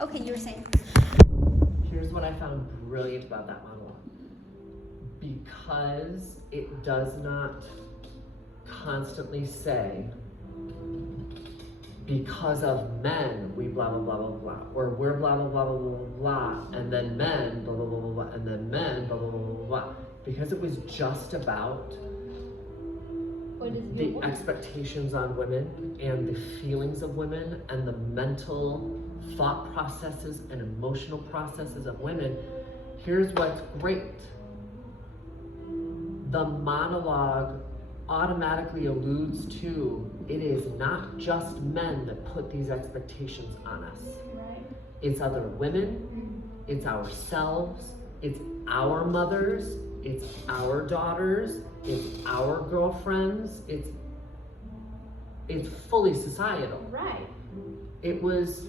Okay, you were saying. Here's what I found brilliant about that monologue. Because it does not constantly say, because of men, we blah, blah, blah, blah, blah, or we're blah, blah, blah, blah, blah, blah, and then men, blah, blah, blah, blah, blah, and then men, blah, blah, blah, blah, blah. Because it was just about the expectations on women and the feelings of women and the mental thought processes and emotional processes of women. Here's what's great. The monologue automatically alludes to it is not just men that put these expectations on us. Right. It's other women, it's ourselves, it's our mothers, it's our daughters, it's our girlfriends, it's fully societal. Right. It was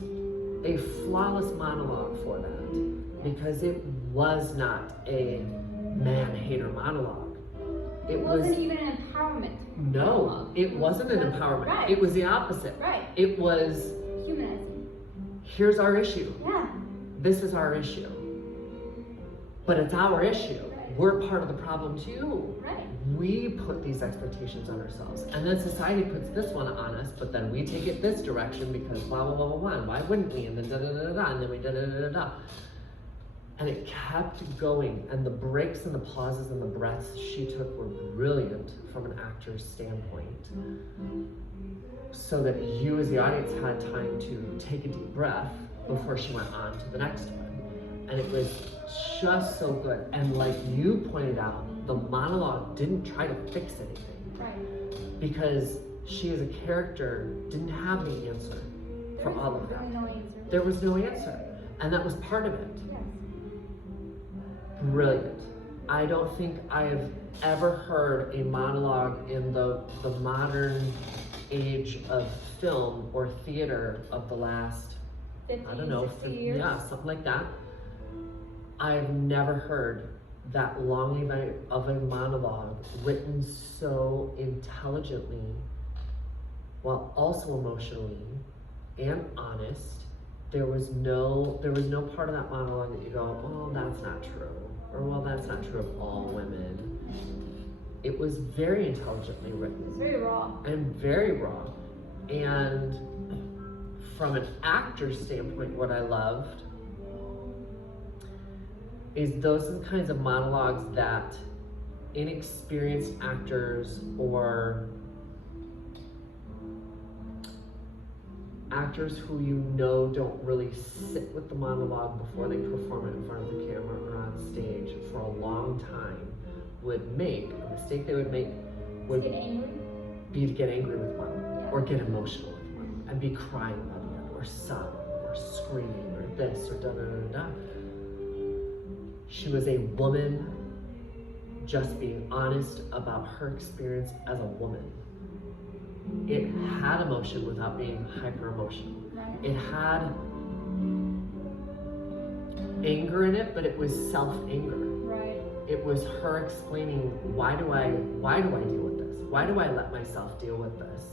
a flawless monologue for that because it was not a man-hater monologue. It wasn't even an empowerment. No, monologue. it wasn't an empowerment. Right. It was the opposite. Right. It was, Humanizing. here's our issue. Yeah. This is our issue. But it's our issue. Right. We're part of the problem too. Right. We put these expectations on ourselves. And then society puts this one on us, but then we take it this direction because blah, blah, blah, blah, blah. And why wouldn't we? And then da, da, da, da, da. And then we da, da, da, da, da. And it kept going, and the breaks and the pauses and the breaths she took were brilliant from an actor's standpoint, so that you as the audience had time to take a deep breath before she went on to the next one. And it was just so good. And like you pointed out, the monologue didn't try to fix anything. Right. Because she as a character didn't have any answer for all of that. There was no answer. And that was part of it. Brilliant. I don't think I have ever heard a monologue in the modern age of film or theater of the last, 50, I don't know, 60 years. Yeah, something like that. I've never heard that long of a monologue written so intelligently while also emotionally and honest. There was no part of that monologue that you go, oh, that's not true. Or, well, that's not true of all women. It was very intelligently written. It's very raw. And very raw. And from an actor's standpoint, what I loved is those are the kinds of monologues that inexperienced actors or actors who you know don't really sit with the monologue before they perform it in front of the camera or on stage for a long time would make. A mistake they would make would be to get angry with one, or get emotional with one, and be crying by the end, or sobbing, or screaming, or this, or da da da da. She was a woman just being honest about her experience as a woman. It had emotion without being hyper emotional. Right. It had anger in it, but it was self-anger. Right. It was her explaining, why do I deal with this? Why do I let myself deal with this?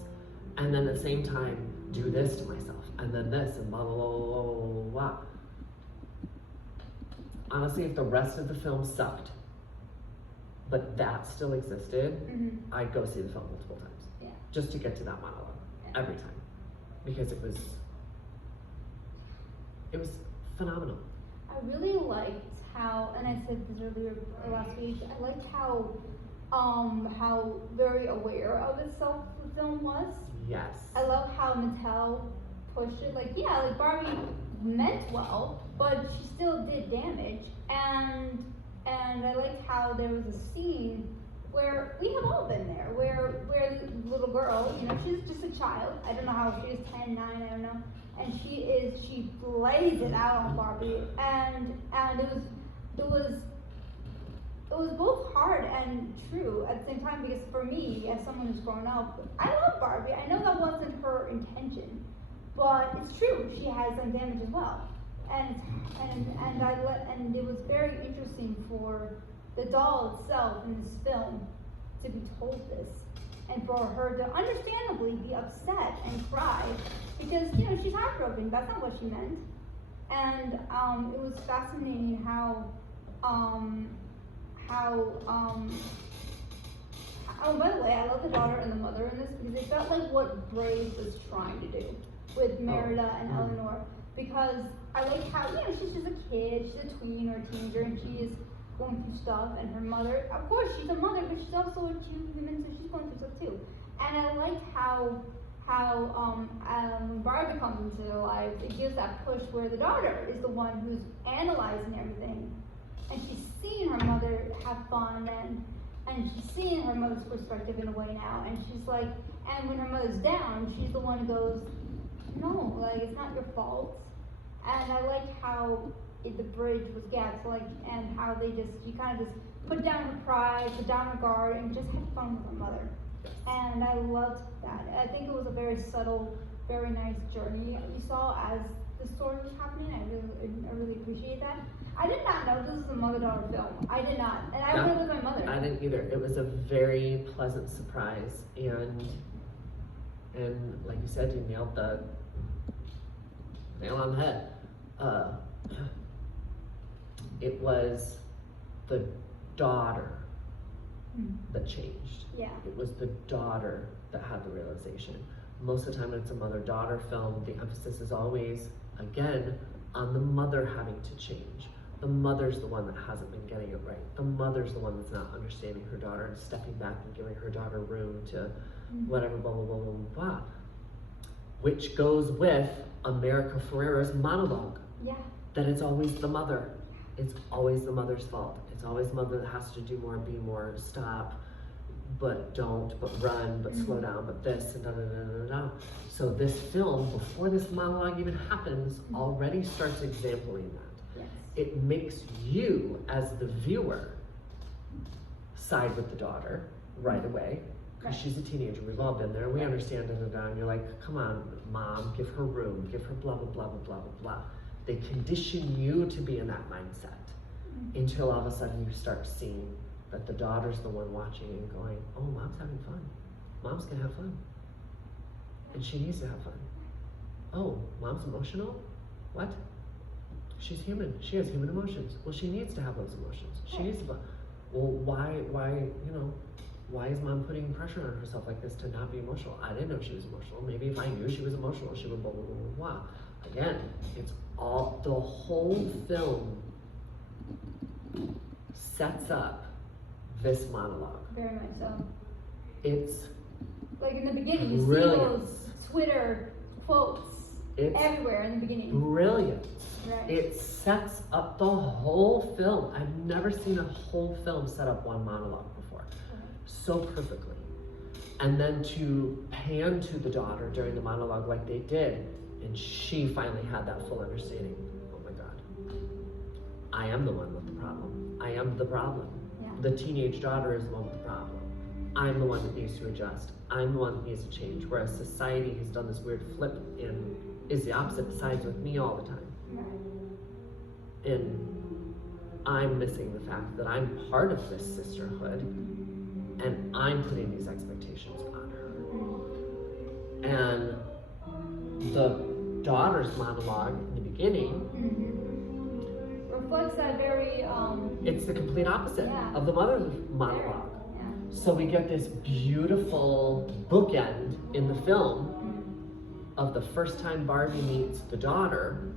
And then at the same time, do this to myself, and then this, and blah, blah, blah, blah, blah, blah, blah. Honestly, if the rest of the film sucked, but that still existed, I'd go see the film multiple times. Yeah. Just to get to that monologue, every time. Because it was phenomenal. I really liked how, and I said this earlier last week, I liked how very aware of itself the film was. Yes. I love how Mattel pushed it. Like, yeah, like Barbie meant well, but she still did damage. And I liked how there was a scene where we have all been there, where the little girl, you know, she's just a child. I don't know how she is, 10, 9, I don't know. And she lays it out on Barbie, and it was both hard and true at the same time, because for me, as someone who's grown up, I love Barbie. I know that wasn't her intention, but it's true. She has some damage as well, and it was very interesting for the doll itself in this film to be told this, and for her to understandably be upset and cry because, you know, she's heartbroken. That's not what she meant. And it was fascinating how oh, by the way, I love the daughter and the mother in this because it felt like what Brave was trying to do with Merida and Eleanor. Because I like how, she's just a kid, she's a tween or a teenager, and she is going through stuff, and her mother, of course, she's a mother, but she's also a human, so she's going through stuff too. And I liked how when Barbie comes into their lives, it gives that push where the daughter is the one who's analyzing everything, and she's seeing her mother have fun, and she's seeing her mother's perspective in a way now, and she's like, and when her mother's down, she's the one who goes, no, like, it's not your fault. And I like how the bridge was gapped, like, and how she kind of just put down her pride, put down her guard, and just had fun with her mother. And I loved that. I think it was a very subtle, very nice journey you saw as the story was happening. I really appreciate that. I did not know this was a mother-daughter film. I did not, and I went with my mother. I didn't either. It was a very pleasant surprise, and like you said, you nailed the nail on the head. It was the daughter that changed. Yeah. It was the daughter that had the realization. Most of the time when it's a mother-daughter film, the emphasis is always, again, on the mother having to change. The mother's the one that hasn't been getting it right. The mother's the one that's not understanding her daughter and stepping back and giving her daughter room to whatever, blah, blah, blah, blah, blah. Which goes with America Ferrera's monologue. Yeah. That it's always the mother. It's always the mother's fault. It's always the mother that has to do more, be more, stop, but don't, but run, but slow down, but this, and da da da da da. So this film, before this monologue even happens, already starts exempling that. Yes. It makes you, as the viewer, side with the daughter right away, because she's a teenager. We've all been there. We understand da da da. And you're like, come on, mom, give her room, give her blah blah blah blah blah blah blah. They condition you to be in that mindset until all of a sudden you start seeing that the daughter's the one watching and going, oh, mom's having fun. Mom's gonna have fun. And she needs to have fun. Oh, mom's emotional? What? She's human. She has human emotions. Well, she needs to have those emotions. She needs to, well, why is mom putting pressure on herself like this to not be emotional? I didn't know she was emotional. Maybe if I knew she was emotional, she would blah, blah, blah, blah, blah. Again, it's all, the whole film sets up this monologue. Very much so. It's like in the beginning, you brilliant. see those Twitter quotes everywhere in the beginning. Brilliant. Right. It sets up the whole film. I've never seen a whole film set up one monologue before so perfectly. And then to pan to the daughter during the monologue like they did, and she finally had that full understanding. Oh my God. I am the one with the problem. I am the problem. Yeah. The teenage daughter is the one with the problem. I'm the one that needs to adjust. I'm the one that needs to change. Whereas society has done this weird flip and is the opposite, sides with me all the time. Right. And I'm missing the fact that I'm part of this sisterhood and I'm putting these expectations on her. And the daughter's monologue in the beginning reflects that very it's the complete opposite of the mother's monologue. So we get this beautiful bookend in the film of the first time Barbie meets the daughter.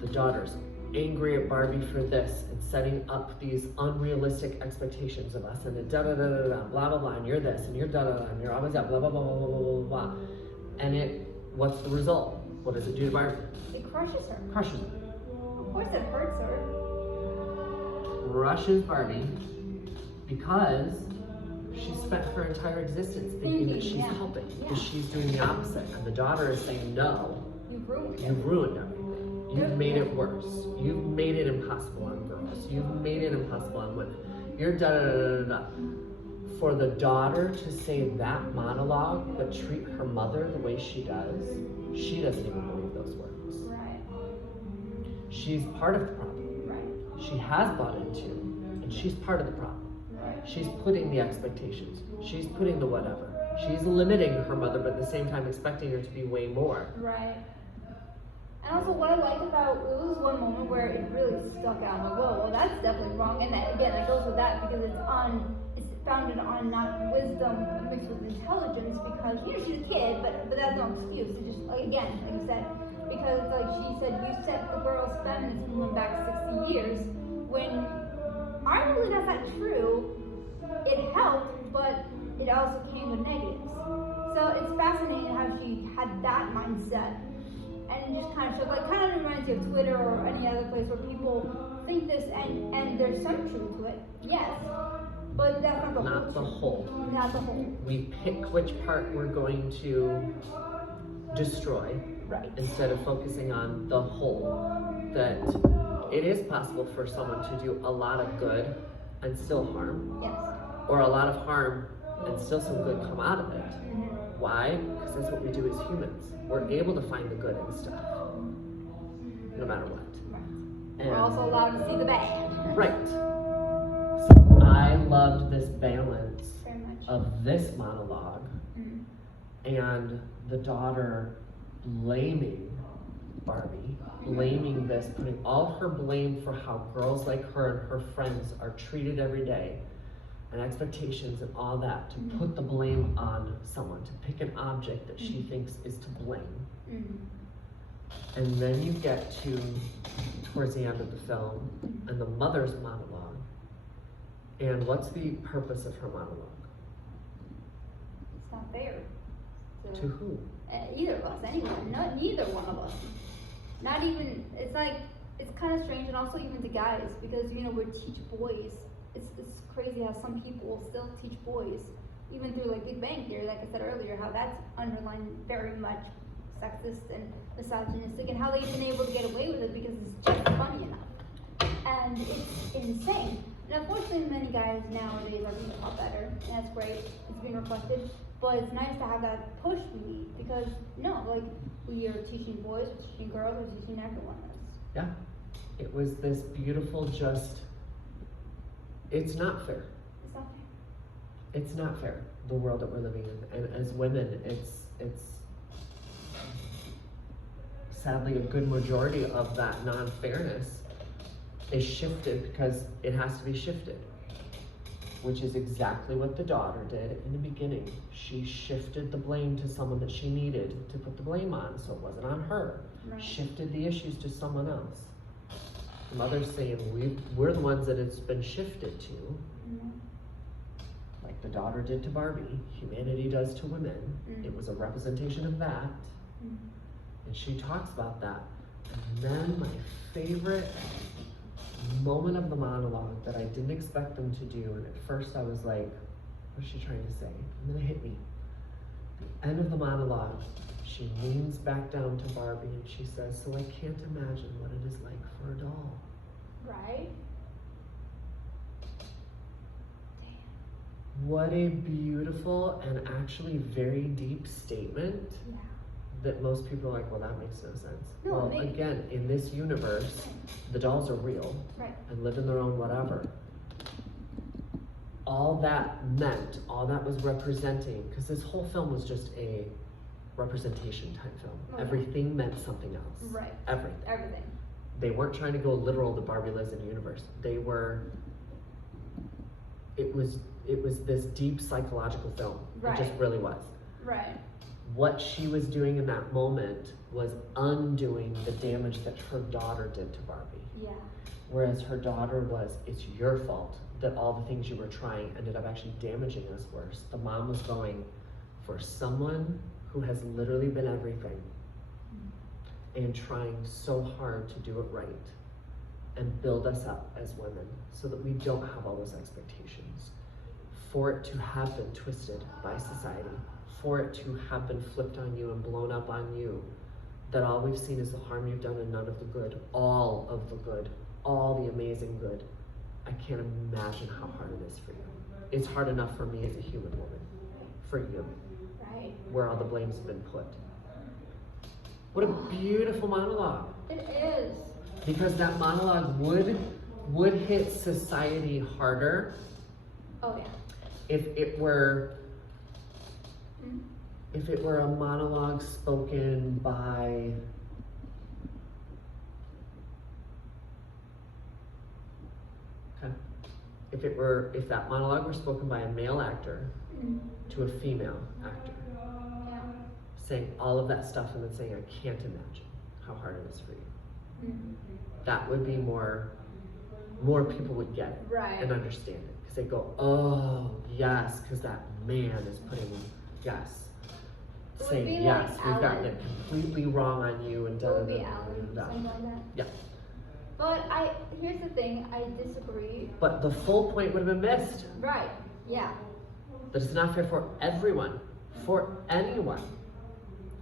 The daughter's angry at Barbie for this and setting up these unrealistic expectations of us, and the da da da da da blah blah blah, and you're this and you're da da da and you're always that blah blah blah blah blah blah blah blah. And what's the result? What does it do to Barbie? It crushes her. Crushes her. Of course it hurts her. Crushes Barbie because she spent her entire existence thinking that she's helping, because she's doing the opposite. And the daughter is saying, no, you've ruined everything. You've made it worse. You've made it impossible on girls. You've made it impossible on women. You're da da da da da. For the daughter to say that monologue, but treat her mother the way she does, she doesn't even believe those words. Right. She's part of the problem. Right. She has bought into, and she's part of the problem. Right. She's putting the expectations. She's putting the whatever. She's limiting her mother, but at the same time expecting her to be way more. Right. And also what I liked about, it was one moment where it really stuck out. I'm like, whoa, well that's definitely wrong. And that, again, it goes with that because it's founded on not wisdom mixed with intelligence, because she's a kid, but that's no excuse. It just, like, again, like you said, because like she said, you set the girl's feminism movement back 60 years, when arguably that's not true. It helped, but it also came with negatives. So it's fascinating how she had that mindset, and it just kind of shows, like, kind of reminds you of Twitter or any other place where people think this, and there's some truth to it, yes, but that's not the whole. Not the whole. Not the whole. We pick which part we're going to destroy, Right. instead of focusing on the whole. That it is possible for someone to do a lot of good and still harm, Yes. or a lot of harm and still some good come out of it. Mm-hmm. Why? Because that's what we do as humans. We're able to find the good in stuff, no matter what. Right. And We're also allowed to see the bad. right. So I loved this balance Very much. of this monologue and the daughter blaming Barbie, blaming this, putting all her blame for how girls like her and her friends are treated every day, and expectations and all that, to put the blame on someone, to pick an object that she thinks is to blame. And then you get to towards the end of the film and the mother's monologue. And what's the purpose of her monologue? It's not fair. To who? Either of us, anyone. Neither one of us. Not even, it's like, it's kind of strange, and also even to guys, because, we teach boys. It's crazy how some people still teach boys, even through, like, Big Bang Theory, like I said earlier, how that's underlined very much sexist and misogynistic, and how they've been able to get away with it because it's just funny enough. And it's insane. And unfortunately, many guys nowadays are being taught better, and that's great. It's being reflected. But it's nice to have that push we need, because we are teaching boys, we're teaching girls, we're teaching everyone else. Yeah. It was this beautiful, it's not fair. It's not fair. It's not fair, the world that we're living in. And as women, it's sadly a good majority of that non-fairness is shifted because it has to be shifted. Which is exactly what the daughter did in the beginning. She shifted the blame to someone that she needed to put the blame on, so it wasn't on her. Right. Shifted the issues to someone else. The mother's saying, we're the ones that it's been shifted to. Like the daughter did to Barbie, humanity does to women. It was a representation of that. And she talks about that. And then my favorite moment of the monologue that I didn't expect them to do, and at first I was like, what's she trying to say? And then it hit me. The end of the monologue, she leans back down to Barbie and she says, so I can't imagine what it is like for a doll. Right? What a beautiful and actually very deep statement. Yeah. That most people are like, well, that makes no sense. No, well, again, in this universe, the dolls are real. Right. And live in their own whatever. All that meant, all that was representing, because this whole film was just a representation type film. Okay. Everything meant something else. Right. Everything. They weren't trying to go literal that Barbie lives in a universe. They were, it was this deep psychological film. Right. It just really was. Right. What she was doing in that moment was undoing the damage that her daughter did to Barbie. Yeah. Whereas her daughter was, it's your fault that all the things you were trying ended up actually damaging us worse. The mom was going for someone who has literally been everything and trying so hard to do it right and build us up as women so that we don't have all those expectations. For it to have been twisted by society, for it to have been flipped on you and blown up on you, that all we've seen is the harm you've done and none of the good, all of the good, all the amazing good. I can't imagine how hard it is for you. It's hard enough for me as a human woman, for you, Right. where all the blame's been put. What a beautiful monologue. It is. Because that monologue would hit society harder Oh yeah. if it were a monologue spoken by Okay. If that monologue were spoken by a male actor to a female actor, Yeah. saying all of that stuff and then saying, I can't imagine how hard it is for you. That would be more people would get it Right. and understand it. Because they go, oh, yes, because that man is putting, yes. It would Saying, be yes, like we've gotten Alan. it completely wrong on you and It would be da-da-da-da-da-da. Alan, something like that. Yeah. But here's the thing, I disagree. But the full point would have been missed. Right, yeah. That it's not fair for everyone, for anyone.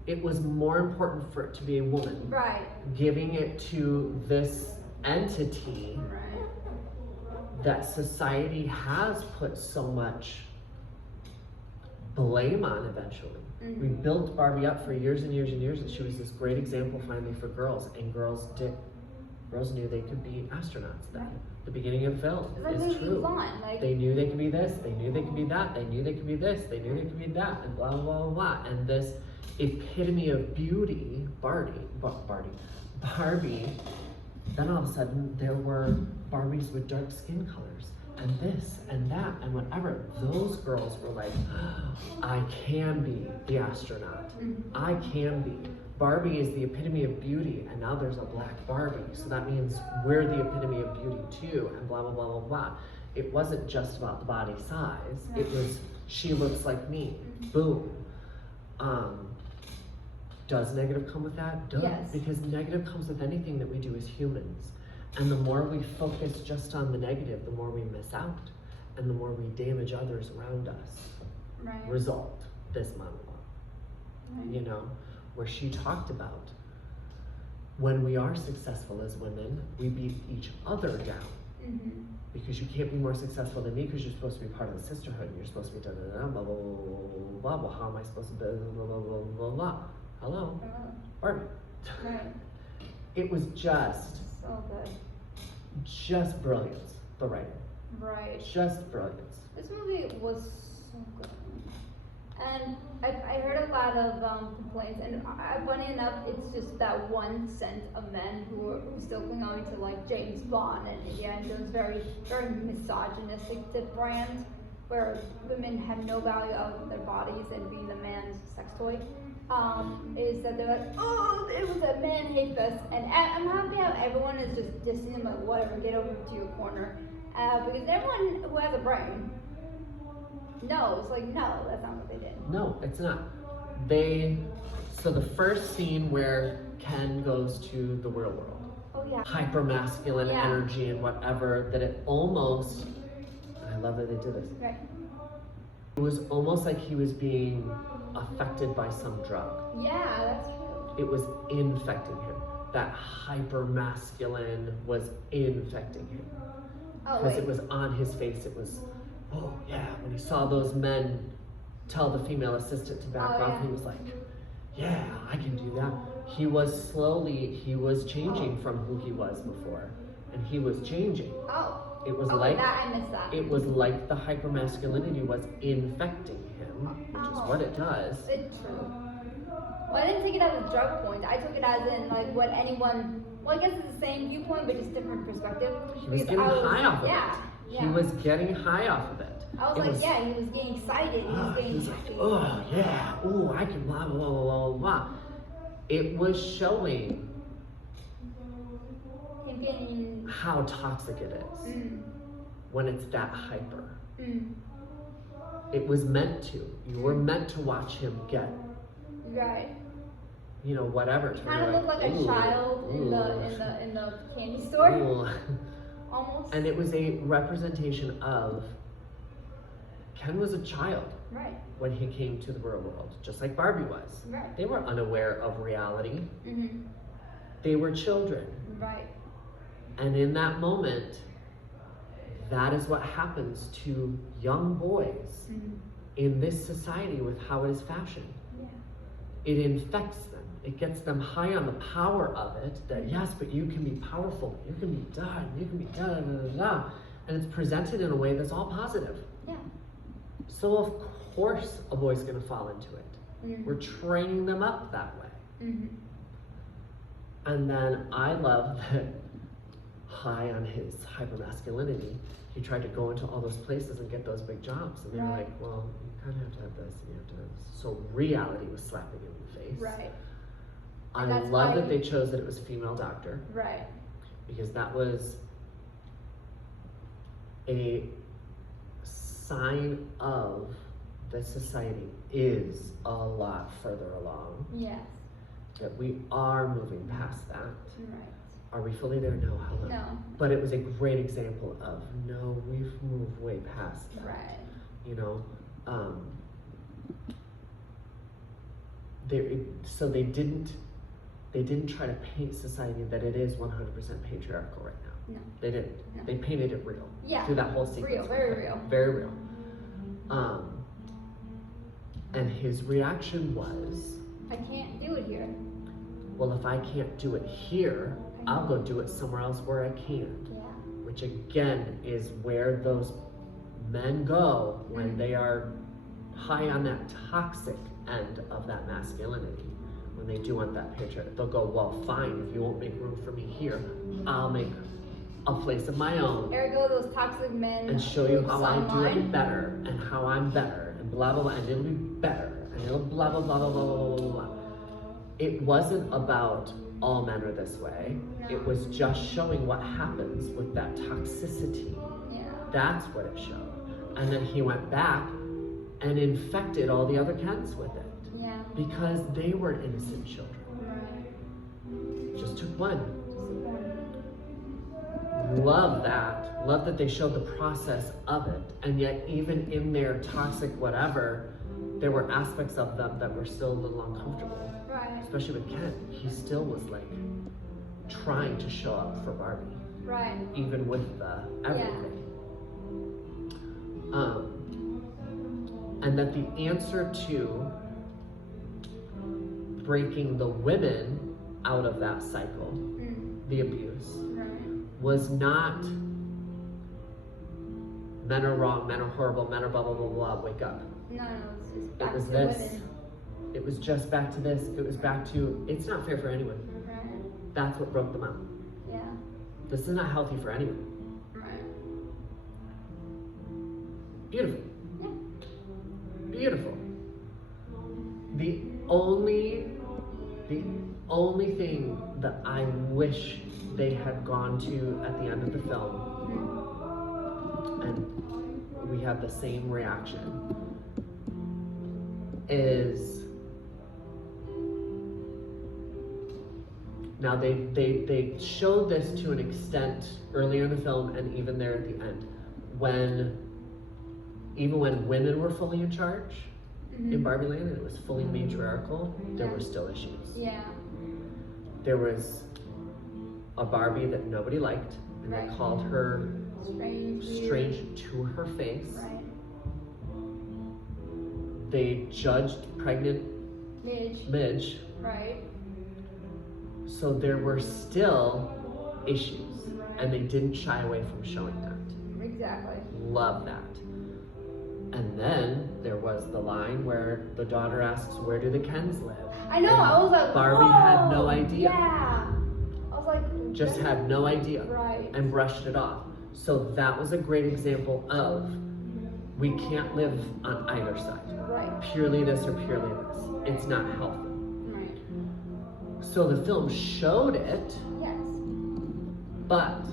It was more important for it to be a woman. Right. Giving it to this entity Right. that society has put so much blame on eventually. We built Barbie up for years and years and years, and she was this great example finally for girls, and girls knew they could be astronauts then. Right. The beginning of the film It's like is true. fun, like, They knew they could be this, they knew they could be that, they knew they could be this, they knew they could be that, and blah, blah, blah, blah. And this epitome of beauty, Barbie, then all of a sudden there were Barbies with dark skin colors, and this, and that, and whatever. Those girls were like, I can be the astronaut. I can be. Barbie is the epitome of beauty, and now there's a black Barbie, so that means we're the epitome of beauty too, and blah, blah, blah, blah, blah. It wasn't just about the body size, it was, she looks like me, boom. Does negative come with that? Duh. Yes. Because negative comes with anything that we do as humans. And the more we focus just on the negative, the more we miss out, and the more we damage others around us. right. Result, this monologue. Right. You know, where she talked about when we are successful as women, we beat each other down. Because you can't be more successful than me because you're supposed to be part of the sisterhood and you're supposed to be da-da-da, blah, blah, blah, blah, blah, blah. How am I supposed to blah, blah, blah, blah, blah, blah. Hello? Barbie. Right. It was just So good. brilliance, the writing. Right. Just brilliance. This movie was so good. And I heard a lot of complaints, and funny enough, it's just that 1% of men who still cling on to like James Bond, and in the end, it was very, very misogynistic to brand, where women have no value out of their bodies and being the man's sex toy. Is that they're like, oh, it was a man hate fest, and I'm happy how everyone is just dissing him, like, whatever, get over to your corner, because everyone who has a brain knows, like, no, that's not what they did. No, it's not. So the first scene where Ken goes to the real world, Oh yeah. hyper masculine Yeah. energy and whatever, that it almost, and I love that they did this, Right. it was almost like he was being affected by some drug. Yeah, that's true. It was infecting him. That hyper masculine was infecting him. Oh Because wait. it was on his face, it was, oh yeah, when he saw those men tell the female assistant to back Oh, off, yeah. he was like, yeah, I can do that. He was changing from who he was before, and he was changing. Oh. It was Oh, like, that I missed that. it was like the hyper masculinity was infecting him, which is what it does. It's true. Well, I didn't take it as a drug point. I took it as in like what anyone. Well, I guess it's the same viewpoint, but just different perspective. He was Because getting I high off of yeah, it. Yeah. He was getting high off of it. I was It like, yeah, he was getting excited. He was He getting was like, happy. oh yeah, oh I can blah blah blah blah blah blah. It was showing Him getting. how toxic it is when it's that hyper. It was meant to. You were meant to watch him get, Right. you know, whatever. Kind of looked like a Ooh, child in the candy store, ooh. almost. And it was a representation of Ken was a child Right. when he came to the real world, just like Barbie was. Right. They were unaware of reality. Mhm. They were children. Right. And in that moment, that is what happens to young boys in this society with how it is fashioned. Yeah. It infects them. It gets them high on the power of it, that yes, but you can be powerful, you can be done, you can be da da da da da. And it's presented in a way that's all positive. Yeah. So of course a boy's gonna fall into it. We're training them up that way. And then I love that high on his hypermasculinity, he tried to go into all those places and get those big jobs. And they were Right. like, well, you kind of have to have this, and you have to have this. So reality was slapping him in the face. Right. I And that's love why- that they chose that it was a female doctor, Right. because that was a sign of that society is a lot further along, Yes. that we are moving past that. Right. Are we fully there? No, hello. No. But it was a great example of, no, we've moved way past that. Right. You know, so they didn't try to paint society that it is 100% patriarchal right now. No. They didn't. No. They painted it real. Yeah. Through that whole sequence. Real, very real. Very real. And his reaction was, I can't do it here. well, if I can't do it here, I'll go do it somewhere else where I can. Yeah. Which again is where those men go when they are high on that toxic end of that masculinity. When they do want that picture, they'll go, well, fine, if you won't make room for me here, I'll make a place of my own Ergo, those toxic men. and show you how I do online. it better and how I'm better and blah, blah, blah, and it'll be better and it'll blah, blah, blah, blah, blah, blah, blah, blah. It wasn't about all men are this way. No. It was just showing what happens with that toxicity. Yeah. That's what it showed. And then he went back and infected all the other Kens with it Yeah. because they were innocent children. Right. Just took one. Just one. Love that. Love that they showed the process of it. And yet, even in their toxic whatever, there were aspects of them that were still a little uncomfortable. Right. Especially with Ken. He still was like trying to show up for Barbie, Right. even with the everything. And that the answer to breaking the women out of that cycle, the abuse, Right. was not men are wrong, men are horrible, men are blah blah blah blah, wake up. No, it's just back It was to this. women. It was just back to this. It was back to, it's not fair for anyone. Right. That's what broke them out. Yeah. This is not healthy for anyone. Right. Beautiful. Yeah. Beautiful. The only thing that I wish they had gone to at the end of the film, and we had the same reaction, is now they showed this to an extent earlier in the film and even there at the end, even when women were fully in charge in Barbie Land and it was fully matriarchal, there were still issues. Yeah. There was a Barbie that nobody liked, and Right. they called her Strange. weird. strange to her face. Right. They judged pregnant Midge, Right. so there were still issues, and they didn't shy away from showing that. Exactly. Love that. And then there was the line where the daughter asks, "Where do the Kens live?" I know. And I was like, Barbie whoa, had no idea. Yeah. I was like, Just had no idea. Right. And brushed it off. So that was a great example of we can't live on either side. Right. Purely this or purely this. It's not healthy. Right. So the film showed it, Yes. but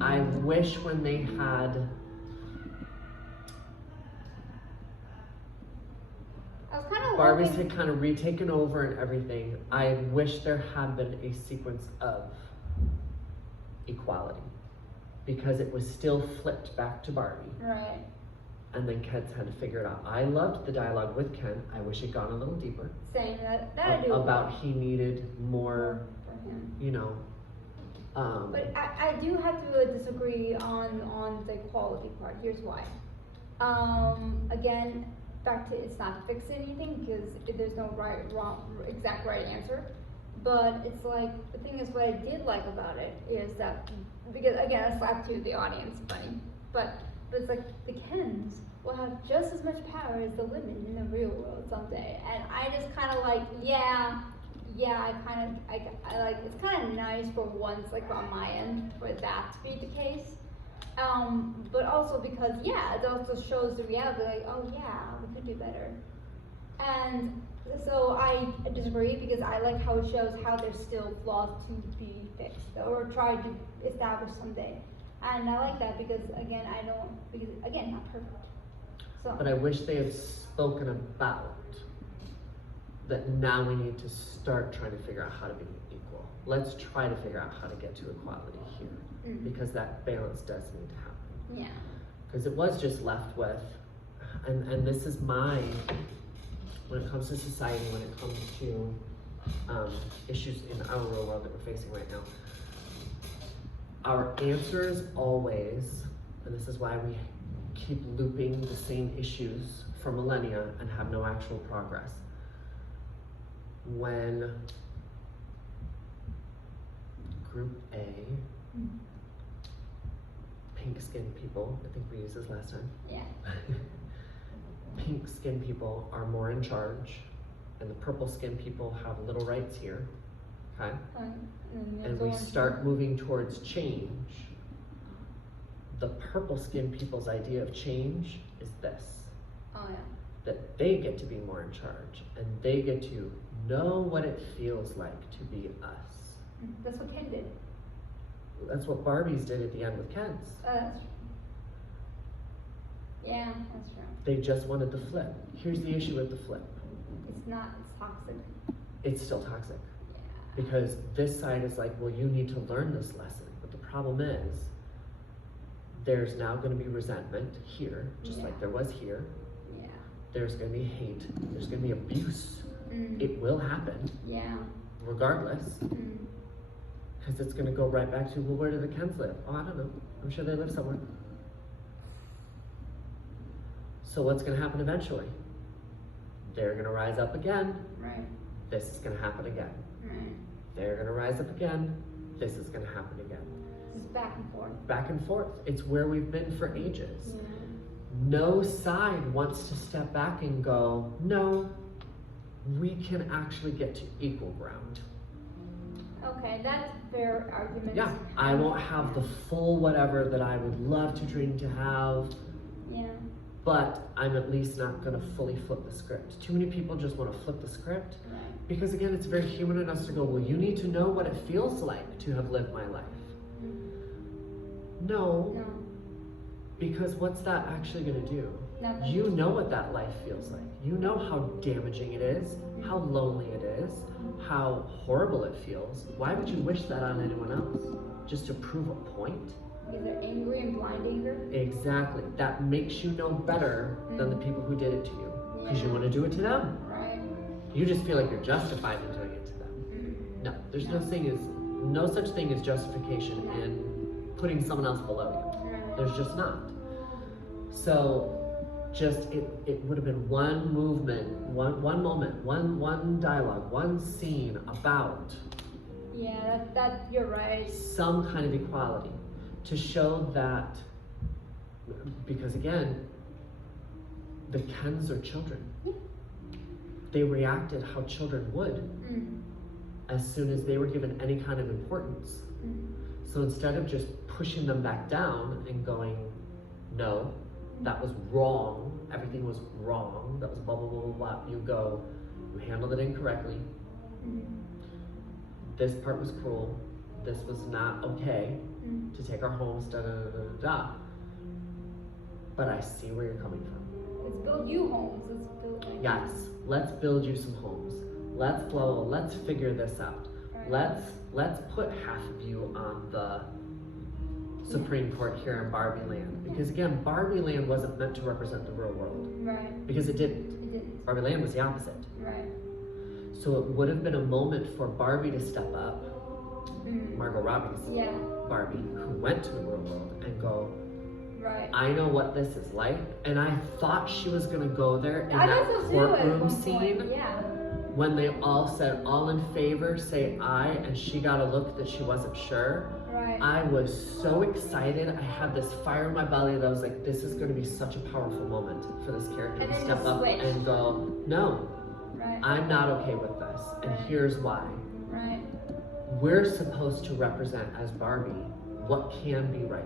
I wish when they had I was kind of Barbie's hoping. had kind of retaken over and everything, I wish there had been a sequence of equality. Because it was still flipped back to Barbie. Right. And then Ken's had to figure it out. I loved the dialogue with Ken. I wish it'd gone a little deeper. Saying that I do. About he needed more, For him. you know. But I do have to disagree on the equality part. Here's why. Again, back to it's not fixing anything because there's no exact right answer. But it's like, the thing is, what I did like about it is that, because again, I slapped to the audience, funny. But it's like, the Kens will have just as much power as the women in the real world someday. And I just kind of like, yeah, yeah, I like, it's kind of nice for once, like on my end, for that to be the case. But also because, yeah, it also shows the reality, like, oh yeah, we could do better. And so I disagree because I like how it shows how there's still flaws to be fixed or tried to establish someday. And I like that because again, not perfect. So. But I wish they had spoken about that now we need to start trying to figure out how to be equal. Let's try to figure out how to get to equality here, because that balance does need to happen. Yeah. Because it was just left with, and this is mine, when it comes to society, when it comes to issues in our real world that we're facing right now, our answer is always, and this is why we keep looping the same issues for millennia and have no actual progress. When Group A, pink-skinned people, I think we used this last time. Yeah. Pink-skinned people are more in charge, and the purple-skinned people have little rights here, okay? And we start moving towards change. The purple-skinned people's idea of change is this. Oh yeah. That they get to be more in charge, and they get to know what it feels like to be us. That's what Ken did. That's what Barbies did at the end with Ken's. Oh, that's true. Yeah, that's true. They just wanted the flip. Here's the issue with the flip. It's toxic. It's still toxic. Yeah. Because this side is like, well, you need to learn this lesson. But the problem is, there's now going to be resentment here, just like there was here. Yeah. There's going to be hate. There's going to be abuse. It will happen. Yeah. Regardless. Because it's going to go right back to, well, where do the Kens live? Oh, I don't know. I'm sure they live somewhere. So what's going to happen eventually? They're going to rise up again. Right. This is going to happen again. Right. They're going to rise up again. This is going to happen again. It's back and forth. Back and forth. It's where we've been for ages. Yeah. No side wants to step back and go, no, we can actually get to equal ground. Okay, that's a fair argument. Yeah, I won't have the full whatever that I would love to dream to have. Yeah. But I'm at least not going to fully flip the script. Too many people just want to flip the script. Right. Because again, it's very human in us to go, well, you need to know what it feels like to have lived my life. No. Because what's that actually going to do? Nothing. You know what that life feels like. You know how damaging it is, how lonely it is, how horrible it feels. Why would you wish that on anyone else? Just to prove a point? Because they're angry and blind anger? Exactly. That makes you know better than the people who did it to you. Because you want to do it to them. Right. You just feel like you're justified in doing it to them. No, there's no such thing as justification in putting someone else below you. Right. There's just not. So just it would have been one movement, one moment, one dialogue, one scene about that you're right. some kind of equality to show that, because again, the Kens are children. They reacted how children would as soon as they were given any kind of importance. So instead of just pushing them back down and going, no, that was wrong, everything was wrong, that was blah, blah, blah, blah, blah, you go, you handled it incorrectly, this part was cruel, this was not okay to take our homes, da, da, da, da, da. But I see where you're coming from. Let's build you homes. Let's build like Yes, let's build you some homes. Let's figure this out. Right. Let's put half of you on the Supreme Court here in Barbie Land. Because again, Barbie Land wasn't meant to represent the real world. Right. Because it didn't. It didn't. Barbie Land was the opposite. Right. So it would have been a moment for Barbie to step up, Margot Robbie's Barbie, who went to the real world, and go, right. I know what this is like. And I thought she was gonna go there in I that thought so too courtroom at one scene. point. Yeah. When they all said, all in favor, say aye, and she got a look that she wasn't sure. Right. I was so excited. I had this fire in my belly that I was like, this is going to be such a powerful moment for this character And to then step you up switch. and go, no, Right. I'm not okay with this. us, and here's why. Right. We're supposed to represent as Barbie what can be right,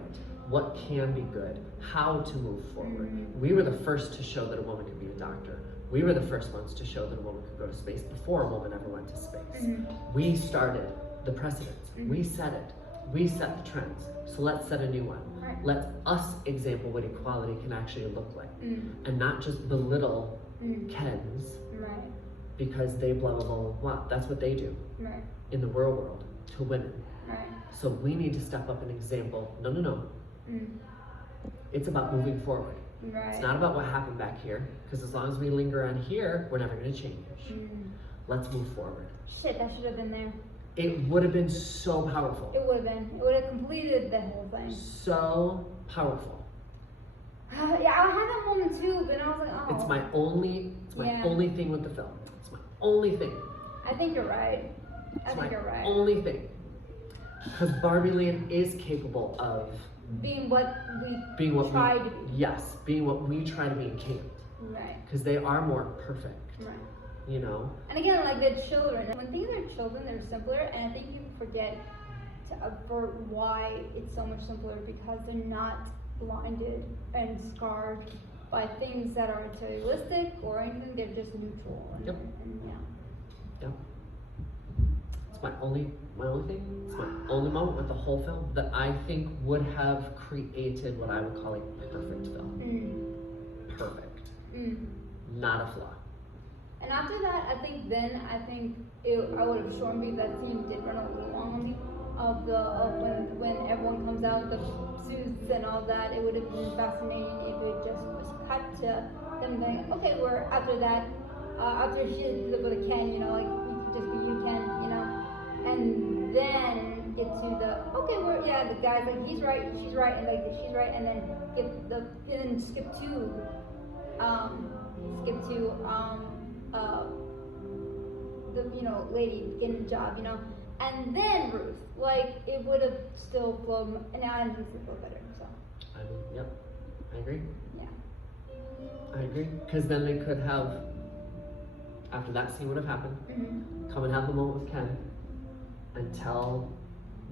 what can be good, how to move forward. We were the first to show that a woman could be a doctor. We were the first ones to show that a woman could go to space before a woman ever went to space. We started the precedents. We set it. We set the trends. So let's set a new one. Right. Let us example what equality can actually look like, and not just belittle Kens Right. because they blah blah blah blah blah. That's what they do Right. in the real world to women. Right. So we need to step up and example. No. It's about moving forward. Right. It's not about what happened back here, because as long as we linger on here, we're never going to change. Let's move forward. Shit, that should have been there. It would have been so powerful. It would have been. It would have completed the whole thing. So powerful. Yeah, I had that moment too, but I was like, oh. It's my only thing with the film. It's my only thing. I think you're right. I It's think my you're right. only thing. Because Barbie Land is capable of Being what we what try to be. Yes, being what we try to be in Can't. Right. Because they are more perfect. Right. You know? And again, like they're children. When things are children, they're simpler, and I think people forget to avert why it's so much simpler because they're not blinded and scarred by things that are materialistic or anything. They're just neutral. And, Yep. and yeah. Yep. It's my only thing. It's my only moment with the whole film that I think would have created what I would call a perfect film. Perfect. Not a flaw. And after that, I think I would have shown me that scene did run a little long on me of when everyone comes out with the suits and all that. It would have been fascinating if it just was cut to them going, okay, we're after that, after she did with a Ken, you know, like we could just be you Ken, you know, and then get to the the guy's like he's right, she's right, and like she's right, and then skip to the lady getting the job, and then Ruth. Like it would have still flowed, and I think it flowed better. So. Yep, I agree. Yeah. I agree. Because then they could have, after that scene would have happened, come and have the moment with Ken, and tell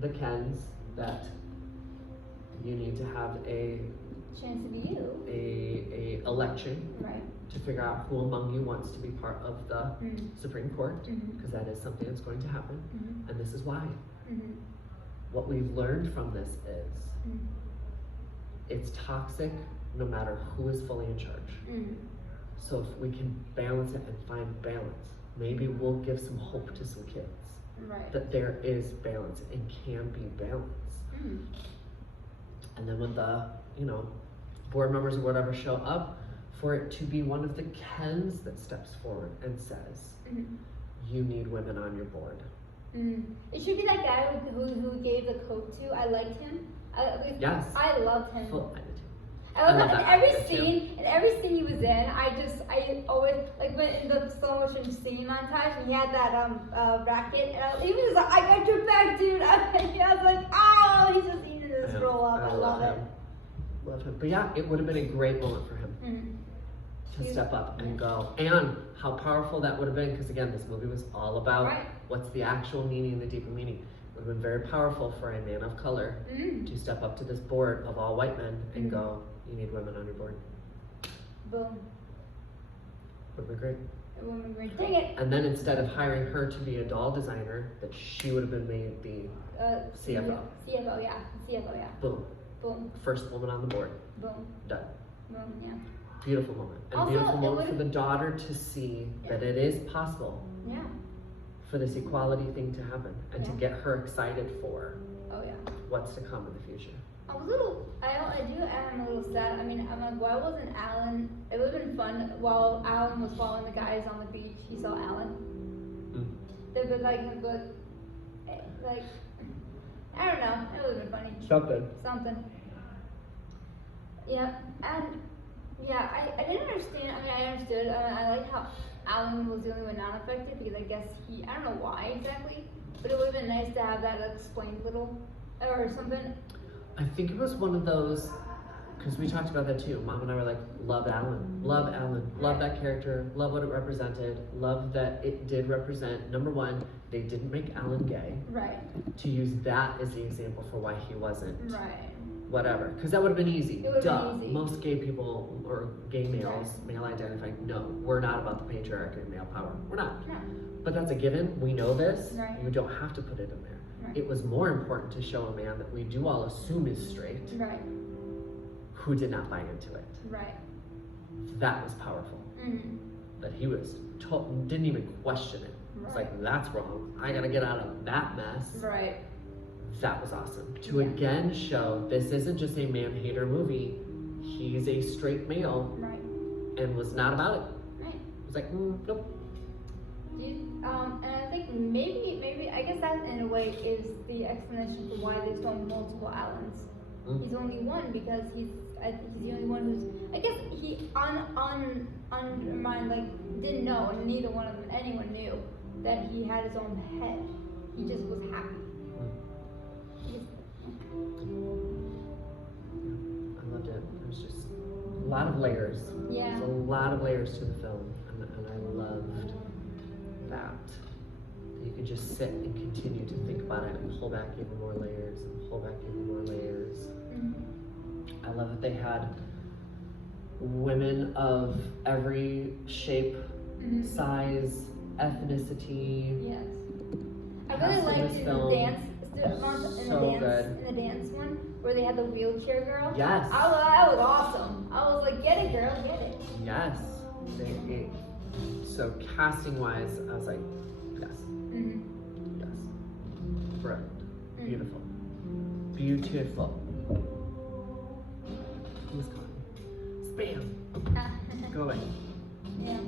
the Kens that you need to have a Chance to be you. a election. Right. To figure out who among you wants to be part of the Supreme Court, because that is something that's going to happen, and this is why. What we've learned from this is it's toxic no matter who is fully in charge. So if we can balance it and find balance, maybe we'll give some hope to some kids. Right. That there is balance and can be balance. And then when the, board members or whatever show up, for it to be one of the Kens that steps forward and says, you need women on your board. It should be that guy who gave the coat to. I liked him. Yes. I loved him. I love love in that every scene he was in. I always like when in the slow motion scene montage when he had that racket, and he was like, "I got your back, dude." I was like, "Oh, he's just eating this roll up." I love it. Love him. But yeah, it would have been a great moment for him to step up and go. And how powerful that would have been, because again, this movie was all about what's the actual meaning, the deeper meaning. It would have been very powerful for a man of color to step up to this board of all white men and go, you need women on your board. Boom. Would have been great. It would have been great. Dang it. And then instead of hiring her to be a doll designer, that she would have been made the CFO. CFO, yeah. Boom. Boom. First woman on the board. Boom. Done. Boom, yeah. Beautiful moment. And Also, beautiful moment for the daughter to see that it is possible Yeah. for this equality thing to happen and to get her excited for Oh, yeah. what's to come in the future. I am a little sad. I mean, I'm like, why wasn't Alan? It would have been fun while Alan was following the guys on the beach. He saw Alan. They'd be like, I don't know. It would have been funny. Something. Yeah, and yeah, I didn't understand. I mean, I understood. I liked how Alan was the only one not affected because I guess I don't know why exactly, but it would have been nice to have that explained little or something. I think it was one of those, because we talked about that too. Mom and I were like, love Alan, love that character, love what it represented, love that it did represent, number one, they didn't make Alan gay. Right. To use that as the example for why he wasn't. Right. Whatever, because that would have been easy. It would have been easy. Most gay people or gay males, male identified, no, we're not about the patriarchy and male power. We're not. No. But that's a given. We know this. Right. You don't have to put it in there. Right. It was more important to show a man that we do all assume is straight, Right. who did not buy into it. Right. That was powerful. Mm-hmm. That he was didn't even question it. It's like, that's wrong. I gotta get out of that mess. Right. That was awesome. To again show this isn't just a man-hater movie. He's a straight male. Right. And was not about it. Right. It was like, nope. And I think maybe I guess that in a way is the explanation for why there's no multiple Allens. He's only one because he's the only one who's, I guess he undermined, like, didn't know, and neither one of them, anyone knew that he had his own head. He just was happy. I loved it. There's just a lot of layers. Yeah. There's a lot of layers to the film, and I loved that. You could just sit and continue to think about it and pull back even more layers and pull back even more layers. I love that they had women of every shape, size, ethnicity. Yes. I really liked in the dance. In the dance one where they had the wheelchair girl. Yes. That was awesome. I was like, get it, girl, get it. Yes. So casting wise, I was like, yes. Yes. Brilliant. Beautiful. Beautiful. Who's calling? Spam. Go away. Yeah.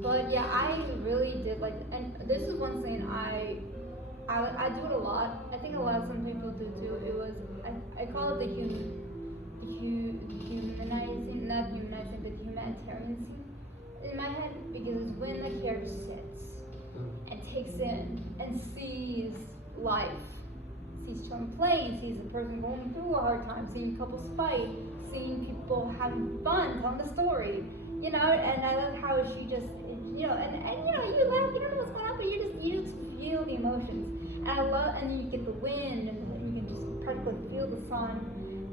But yeah, I really did like, and this is one thing I do it a lot. I think a lot of some people do too. It was, I call it the humanizing, not humanizing, but humanitarian scene in my head, because it's when the character sits and takes in and sees life, sees children playing, sees a person going through a hard time, seeing couples fight, seeing people having fun, telling the story, you know, and I love how she just, you know, and you know, you laugh, you don't know what's going on, but you just feel the emotions. And I love, and then you get the wind, and then you can just practically feel the sun.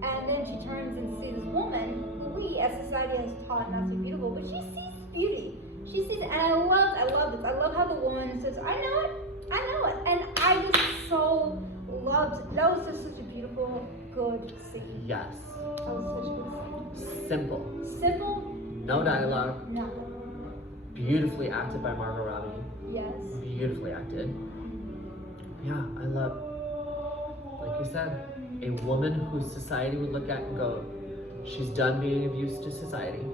And then she turns and sees this woman who we, as society, has taught not to be beautiful, but she sees beauty. She sees it, and I love this. I love how the woman says, I know it. And I just so loved it. That was just such a beautiful, good scene. Yes. That was such a good scene. Simple. No dialogue. No. Beautifully acted by Margot Robbie. Yes. Beautifully acted. Yeah, I love, like you said, a woman who society would look at and go, she's done being of use to society,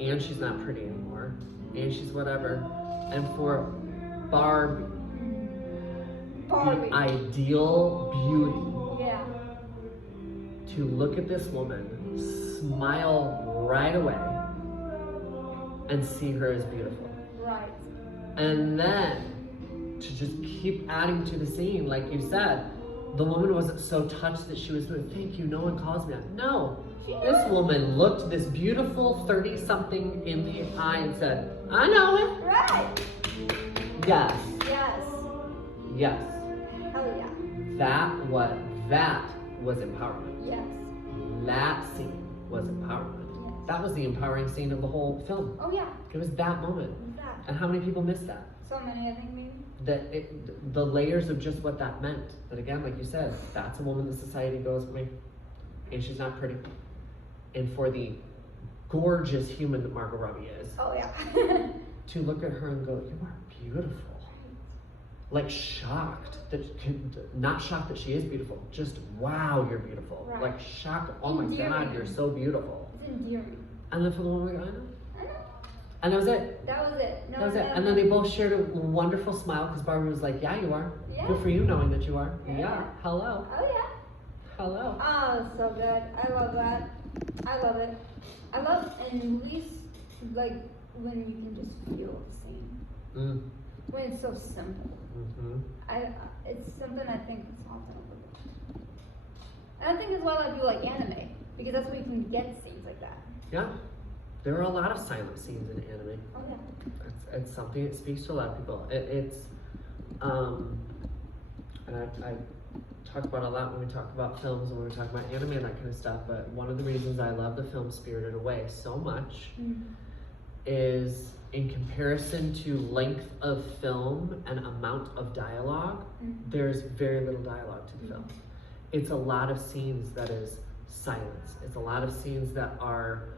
and she's not pretty anymore, and she's whatever. And for Barbie. The ideal beauty. Yeah. To look at this woman, smile right away, and see her as beautiful. Right. And then to just keep adding to the scene, like you said, the woman wasn't so touched that she was doing, thank you, no one calls me that. No, this woman looked this beautiful 30-something in the eye and said, I know it. Right. Yes. Yes. Yes. Hell yeah. That was empowerment. Yes. That scene was empowerment. Yes. That was the empowering scene of the whole film. Oh yeah. It was that moment. Exactly. And how many people missed that? So many, I think, maybe. The layers of just what that meant. But again, like you said, that's a woman that society goes, me, and she's not pretty. And for the gorgeous human that Margot Robbie is, Oh yeah. to look at her and go, you are beautiful. Like shocked not shocked that she is beautiful, just wow, you're beautiful. Right. Like shocked, oh my God, you're so beautiful. It's endearing. And then for the woman, I know. I know. And that was it. That was it. No, That was it. And then they both shared a wonderful smile because Barbie was like, yeah, you are. Yeah. Good for you knowing that you are. Yeah. Hello. Oh yeah. Hello. Oh, so good. I love that. I love it. I love, and at least, like, when you can just feel the scene. When it's so simple. It's something I think is often overlooked. And I think that's why a lot of people like anime. because that's where you can get scenes like that. Yeah, there are a lot of silent scenes in anime. Oh yeah. It's something that speaks to a lot of people. And I talk about a lot when we talk about films and when we talk about anime and that kind of stuff, but one of the reasons I love the film Spirited Away so much is in comparison to length of film and amount of dialogue, there's very little dialogue to the film. It's a lot of scenes that is silence. It's a lot of scenes that are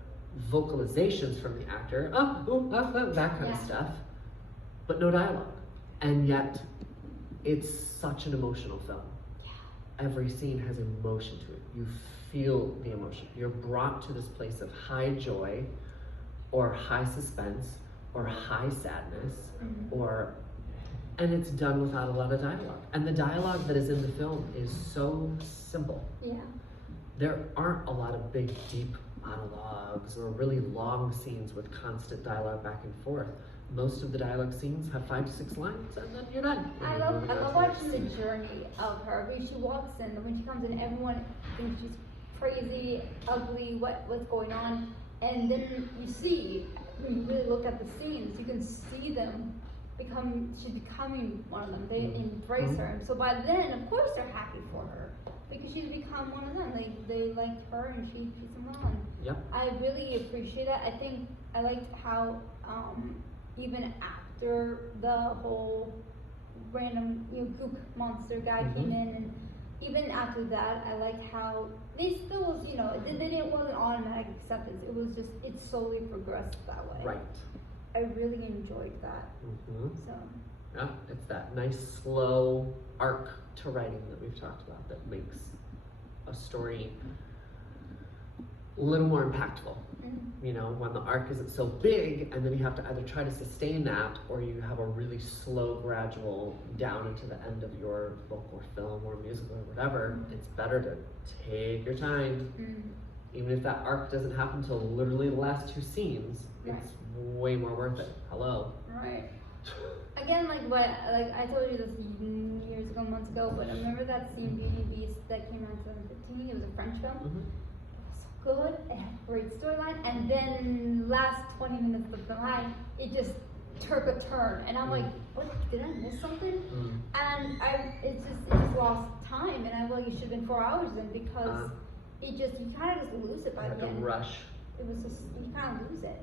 vocalizations from the actor, that kind of stuff, but no dialogue. And yet, it's such an emotional film. Every scene has emotion to it. You feel the emotion. You're brought to this place of high joy, or high suspense, or high sadness, and it's done without a lot of dialogue. And the dialogue that is in the film is so simple. Yeah. There aren't a lot of big, deep monologues or really long scenes with constant dialogue back and forth. Most of the dialogue scenes have 5 to 6 lines, and then you're done. I love watching the journey of her. When she walks in, when she comes in, everyone thinks she's crazy, ugly, what's going on, and then you see, when you really look at the scenes, you can see them she's becoming one of them. They embrace her, and so by then, of course, they're happy for her because she's become one of them. They liked her, and she treats them well. Yep. I really appreciate that. I think I liked how. Even after the whole random gook monster guy came in, and even after that, I liked how they still was, it wasn't automatic acceptance. It was just, it slowly progressed that way. Right. I really enjoyed that. So. Yeah, it's that nice slow arc to writing that we've talked about that makes a story a little more impactful. When the arc isn't so big, and then you have to either try to sustain that, or you have a really slow, gradual down into the end of your book or film or musical or whatever. It's better to take your time. Even if that arc doesn't happen till literally the last 2 scenes, it's way more worth it. Hello. Right. Again, like I told you this years ago, months ago, but I remember that scene, Beauty and Beast, that came out in 2015. It was a French film. Good, it had a great storyline, and then last 20 minutes of the line, it just took a turn, and I'm like, what, did I miss something? And it just lost time, and I feel like it should have been 4 hours then, because you kind of just lose it by the end. Rush. It was just, you kind of lose it.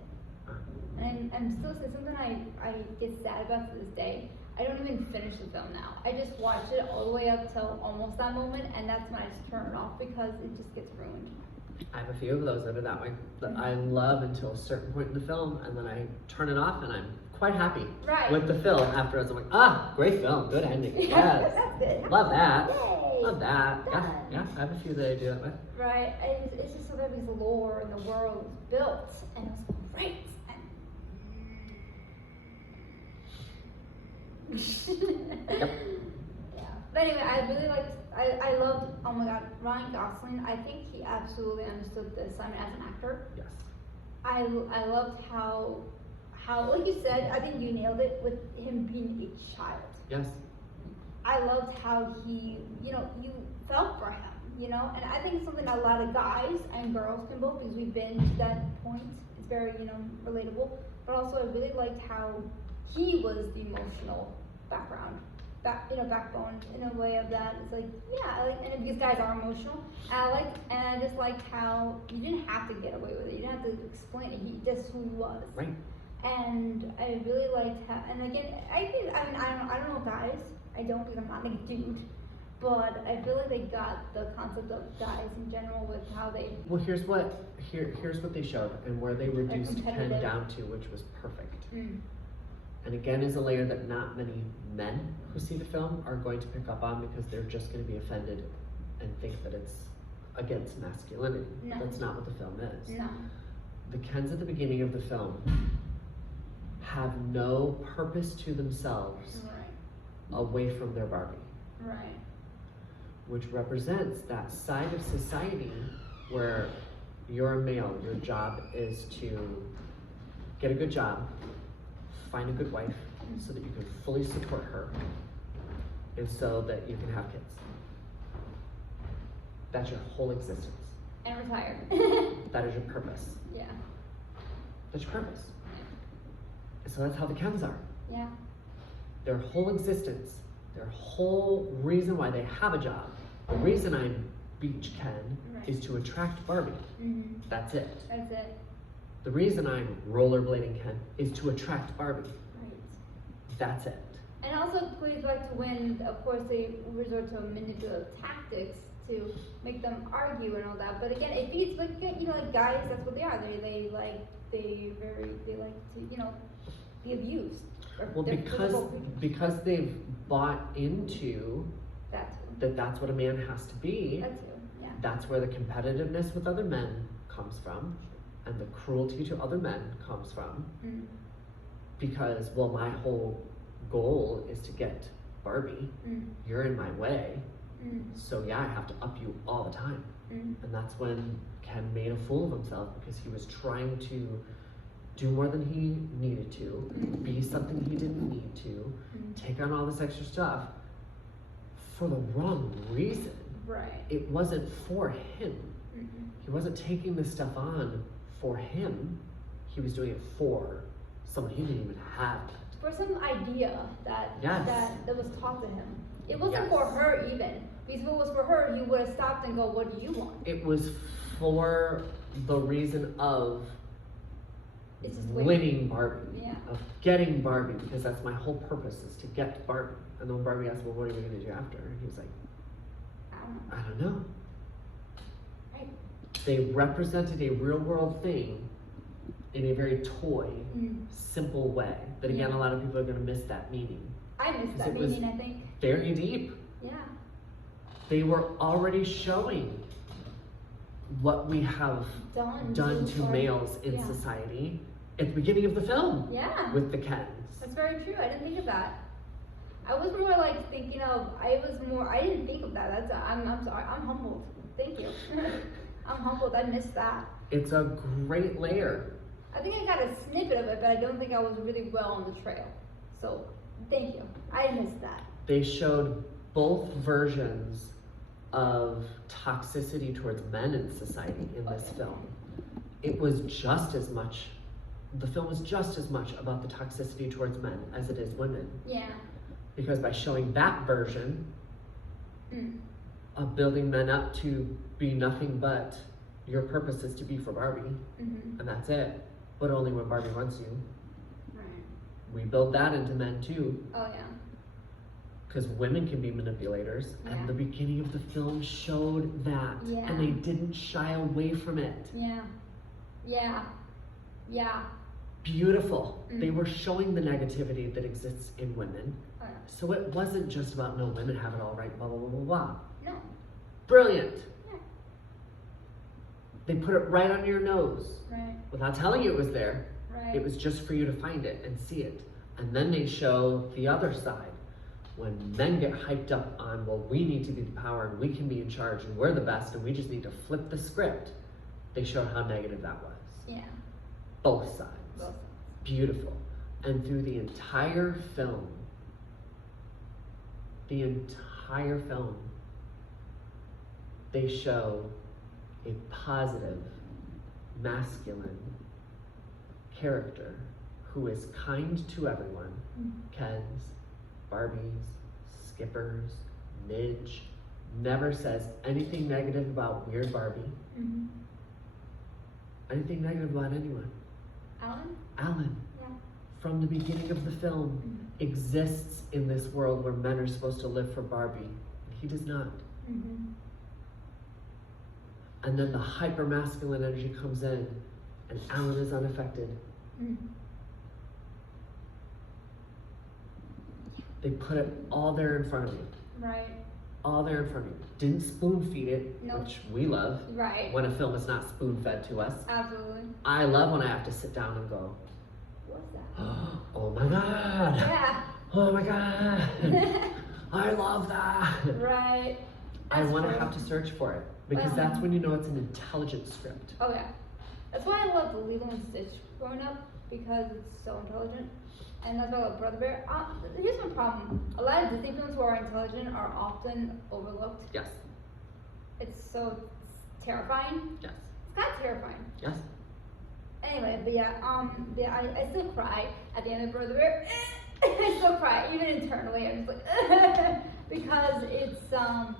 And I'm still, something I get sad about to this day. I don't even finish the film now. I just watch it all the way up till almost that moment, and that's when I just turn it off because it just gets ruined. I have a few of those that are that way, that I love until a certain point in the film, and then I turn it off, and I'm quite happy with the film afterwards. I'm like, great film, good ending. Yes, love that. Yay. Love that. Yeah, I have a few that I do that with. Right, it's just so that the lore and the world was built, and it was great. Yep. Yeah. But anyway, I really liked. I loved. Oh my God, Ryan Gosling. I think he absolutely understood the assignment as an actor. Yes. I loved how like you said. I think you nailed it with him being a child. Yes. I loved how he, you felt for him, and I think it's something that a lot of guys and girls can both, because we've been to that point. It's very, relatable. But also, I really liked how he was the emotional backbone in a way of that. It's like, and because guys are emotional, and I just liked how you didn't have to get away with it. You didn't have to explain it. That's who he was. Right. And I really liked how, and again, I don't know guys. I don't, because I'm not a dude. But I feel like they got the concept of guys in general with how they. Well, here's what they showed, and where they reduced Ken down to, which was perfect. And again, is a layer that not many men who see the film are going to pick up on, because they're just going to be offended and think that it's against masculinity. No. That's not what the film is. No. The Kens at the beginning of the film have no purpose to themselves away from their Barbie. Right. Which represents that side of society where you're a male, your job is to get a good job, find a good wife, so that you can fully support her, and so that you can have kids. That's your whole existence. And retire. That is your purpose. Yeah. That's your purpose. So that's how the Kens are. Yeah. Their whole existence, their whole reason why they have a job, the reason I'm Beach Ken is to attract Barbie. Mm-hmm. That's it. That's it. The reason I'm rollerblading Ken is to attract Barbie. Right. That's it. And also plays back to when, of course, they resort to manipulative tactics to make them argue and all that. But again, it feeds like like guys. That's what they are. They like to be abused. Well, because they've bought into that's what a man has to be. That's too. Yeah. That's where the competitiveness with other men comes from, and the cruelty to other men comes from. Mm. Because my whole goal is to get Barbie. Mm. You're in my way. Mm. So yeah, I have to up you all the time. Mm. And that's when Ken made a fool of himself because he was trying to do more than he needed to, be something he didn't need to, take on all this extra stuff for the wrong reason. Right. It wasn't for him. Mm-hmm. He wasn't taking this stuff on for him. He was doing it for someone he didn't even have. For some idea that was taught to him. It wasn't for her even. Because if it was for her, he would have stopped and go, "What do you want?" It was for the reason of it's just winning Barbie. Yeah. Of getting Barbie, because that's my whole purpose is to get Barbie. And then Barbie asked, "Well, what are we gonna do after?" And he was like, I don't know. Right. They represented a real world thing in a very toy, simple way. But again, a lot of people are gonna miss that meaning. I missed that meaning, I think. Very deep. Yeah. They were already showing what we have done to males in society at the beginning of the film. Yeah. With the Kens. That's very true. I didn't think of that. I was more like thinking of. I didn't think of that. I'm sorry. I'm humbled. Thank you. I'm humbled. I missed that. It's a great layer. I think I got a snippet of it, but I don't think I was really well on the trail. So, thank you. I missed that. They showed both versions of toxicity towards men in society in this film. It was just as much, the film was just as much about the toxicity towards men as it is women. Yeah. Because by showing that version of building men up to be nothing but your purpose is to be for Barbie, and that's it, but only when Barbie wants you. Right. We build that into men too. Oh yeah. Because women can be manipulators, and the beginning of the film showed that, and they didn't shy away from it. Yeah. Yeah. Yeah. Beautiful. They were showing the negativity that exists in women. So it wasn't just about no, women have it all right, blah, blah, blah, blah, blah. No. Brilliant. Yeah. They put it right under your nose. Right. Without telling you it was there. Right. It was just for you to find it and see it. And then they show the other side. When men get hyped up on, well, we need to be the power and we can be in charge and we're the best and we just need to flip the script. They showed how negative that was. Yeah. Both sides. Both sides. Beautiful. And through the entire film, they show a positive, masculine character who is kind to everyone. Kens, Barbies, Skippers, Midge, never says anything negative about Weird Barbie. Anything negative about anyone. Alan, from the beginning of the film, exists in this world where men are supposed to live for Barbie. He does not. And then the hyper masculine energy comes in, and Alan is unaffected. They put it all there in front of you. Right. All there in front of you. Didn't spoon feed it, which we love. Right. When a film is not spoon fed to us. Absolutely. I love when I have to sit down and go, What's that? oh my God. Yeah. Oh my God. I love that. Right. I want to have to search for it because that's when you know it's an intelligent script. Oh yeah. That's why I loved Lilo and Stitch growing up because it's so intelligent. And that's why I love Brother Bear. Here's my problem. A lot of Disney films who are intelligent are often overlooked. Yes. It's so terrifying. Yes. It's kind of terrifying. Yes. Anyway, but yeah, I still cry at the end of Brother Bear. I still cry, even internally. I'm just like, because it's that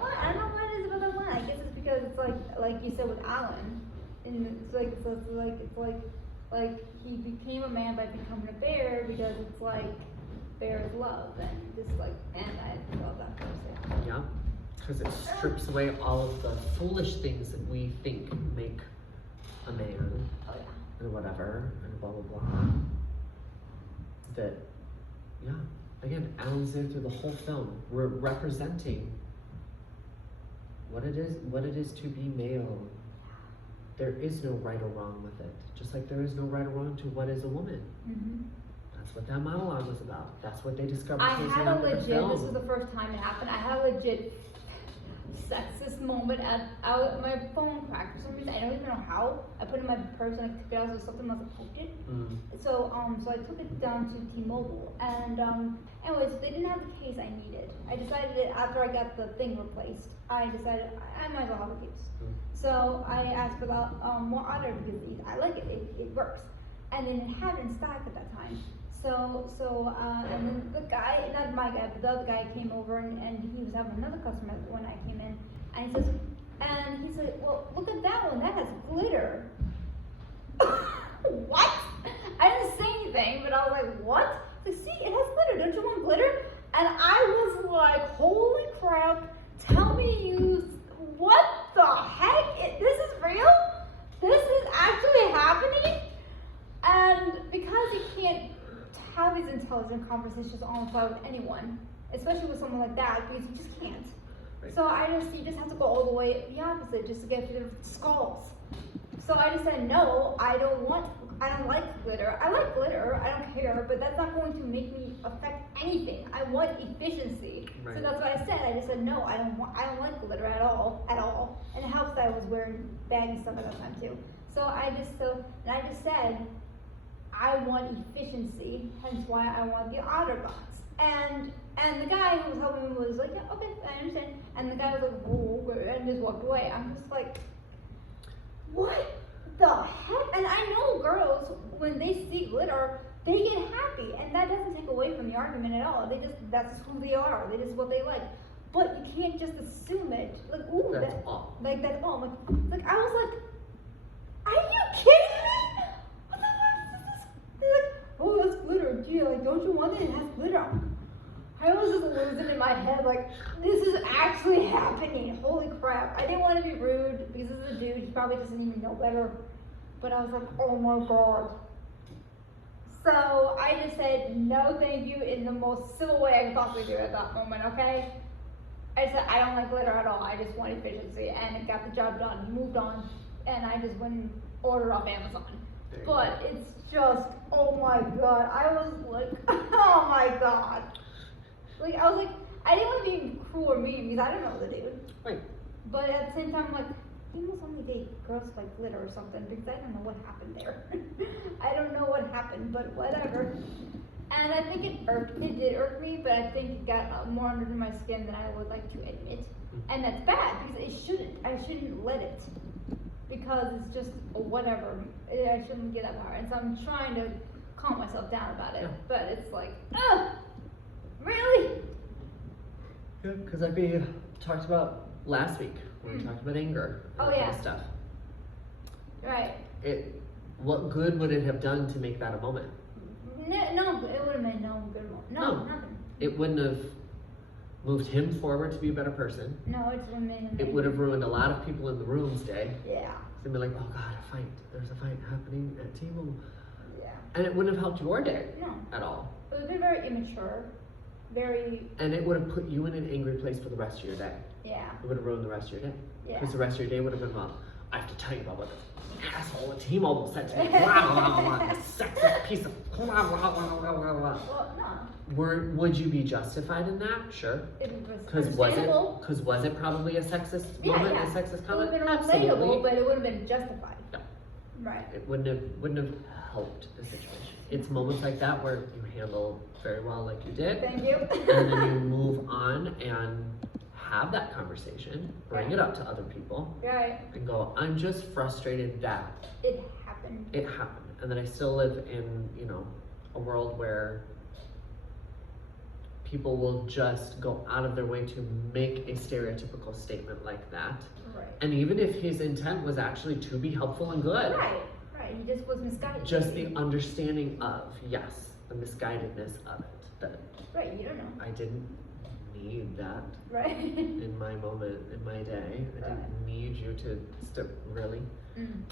one. I don't know what it is about that one. I guess it's because it's like you said with Alan, and it's like he became a man by becoming a bear because it's like bear is love and just like, and I love that person. Yeah. Because it strips away all of the foolish things that we think make a man. Oh yeah. And whatever, and blah blah blah. That, yeah. Again, Alan's there through the whole film. We're representing what it is to be male. There is no right or wrong with it. Just like there is no right or wrong to what is a woman. Mm-hmm. That's what that monologue was about. That's what they discovered. I towards had the a end of the legit, film. this was the first time it happened, I had a legit sexist moment my phone cracked for some reason. I don't even know how. I put it in my purse and I took it out, so something must have poked it. So I took it down to T-Mobile, and anyways, they didn't have the case I needed. I decided that after I got the thing replaced, I decided I might as well have a case. So I asked for more other because I like it. It works, and then it had it in stock at that time. So and then the guy, not my guy, but the other guy came over and he was having another customer when I came in, and he said, well, look at that one, that has glitter. What? I didn't say anything, but I was like, what? He's like, see, it has glitter, don't you want glitter? And I was like, holy crap, tell me what the heck? This is real? This is actually happening? And because he can't have these intelligent conversations on the phone with anyone, especially with someone like that, because you just can't. Right. So you just have to go all the way the opposite just to get to the skulls. So I just said, no, I don't like glitter. I like glitter, I don't care, but that's not going to make me affect anything. I want efficiency. Right. So that's what I said. I just said, no, I don't like glitter at all. And it helps that I was wearing baggy stuff at that time too. So I just said, I want efficiency, hence why I want the otter box. And the guy who was helping me was like, yeah, okay, I understand. And the guy was like, whoa, okay, and just walked away. I'm just like, what the heck? And I know girls, when they see glitter, they get happy, and that doesn't take away from the argument at all. That's just who they are. That is what they like. But you can't just assume it. Like, ooh, that's all. Like that's all. Like I was like, are you kidding me? What the fuck is this? They're like, oh, that's glitter. Gee, like, don't you want it? It has glitter. I was just losing in my head, like, this is actually happening. Holy crap. I didn't want to be rude because this is a dude. He probably doesn't even know better. But I was like, oh my god. So I just said, no thank you in the most civil way I could possibly do at that moment, okay? I said, I don't like glitter at all. I just want efficiency. And it got the job done. He moved on. And I just went and ordered off Amazon. But it's just, oh my god. I was like, oh my god. Like, I was like, I didn't want to be cruel or mean because I don't know the dude. Right. But at the same time, I'm like, he must only date girls like glitter or something because I don't know what happened there. I don't know what happened, but whatever. And I think it did irk me, but I think it got more under my skin than I would like to admit. And that's bad because I shouldn't let it. Because it's just whatever. I shouldn't get that power. And so I'm trying to calm myself down about it. Yeah. But it's like, ugh! Really? Yeah, because like we talked about last week when we talked about anger and Oh, yeah. all this stuff. Right. What good would it have done to make that a moment? No, it would have made no good moment. No, nothing. It wouldn't have moved him forward to be a better person. No, it would have made him. It would have ruined a lot of people in the room's day. Yeah. They'd be like, oh god, a fight. There's a fight happening at T-Mobile. Yeah. And it wouldn't have helped your day No. at all. It would have been very immature. Very. And it would have put you in an angry place for the rest of your day. Yeah. It would have ruined the rest of your day. Yeah. Because the rest of your day would have been, well, I have to tell you about what this asshole at T-Mobile said to me. Blah, blah, blah, blah, sexist piece of blah, blah, blah, blah, blah, blah. Well, no. Would you be justified in that? Sure. It was Because understandable. was it probably a sexist moment, a sexist comment? It would have been Absolutely. relatable, but it would have been justified. No. Right. It wouldn't have helped the situation. It's moments like that where you handle very well like you did. Thank you. And then you move on and have that conversation, bring Yeah. it up to other people, Right. and go, I'm just frustrated that It happened. it happened. And then I still live in, you know, a world where people will just go out of their way to make a stereotypical statement like that. Right. And even if his intent was actually to be helpful and good, Right. Right. He just was misguided. just the understanding of, yes, the misguidedness of it, that Right. You don't know. I didn't need that Right. in my moment, in my day. I didn't need you to really. Mm.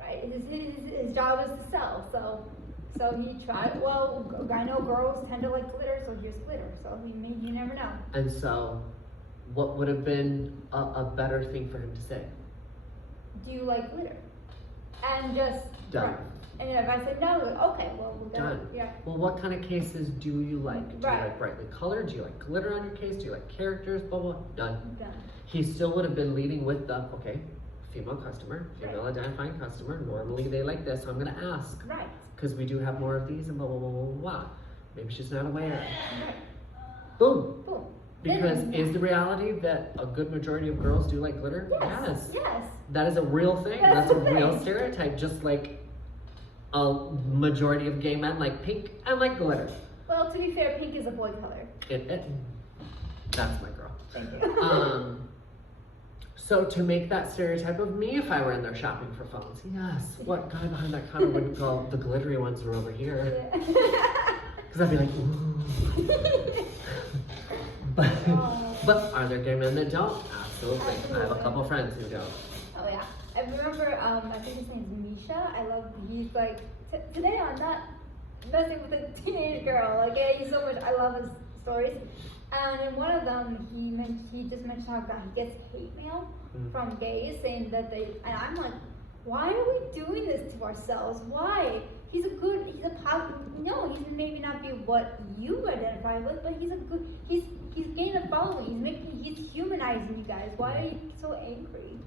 Right. His job is to sell. So he tried. Well, I know girls tend to like glitter, so here's glitter. So you never know. And so, what would have been a better thing for him to say? Do you like glitter? And just Done. Right. And if I said no, like, okay, well we're gonna, Done. yeah. Well, what kind of cases do you like? Do Right. you like brightly colored? Do you like glitter on your case? Do you like characters? Blah, blah, done. Done. He still would have been leading with the, okay, female customer, female Right. identifying customer. Normally they like this, so I'm gonna ask. Right. Because we do have more of these and blah, blah, blah, blah, blah. Maybe she's not aware. Right. Boom. Boom. Because Then- is the reality that a good majority of girls do like glitter? Yes. Yes. That is a real thing. That's That's a the real thing. stereotype. Just like a majority of gay men like pink and like glitter. Well, to be fair, pink is a boy color. That's my girl. Thank you. So to make that stereotype of me if I were in there shopping for phones, yes, what guy behind that counter wouldn't go, the glittery ones are over here? Because I'd be like, ooh. but, but are there gay men that don't? Absolutely. I have a couple friends who don't. Oh yeah. I remember, I think his name's Misha. He's like, today I'm not messing with a teenage girl. Like, yeah, he's so much, I love his stories. And in one of them, he just mentioned how he gets hate mail from gays saying that and I'm like, why are we doing this to ourselves? Why? He's he's maybe not be what you identify with, but he's gained a following. He's humanizing you guys. Why are you so angry?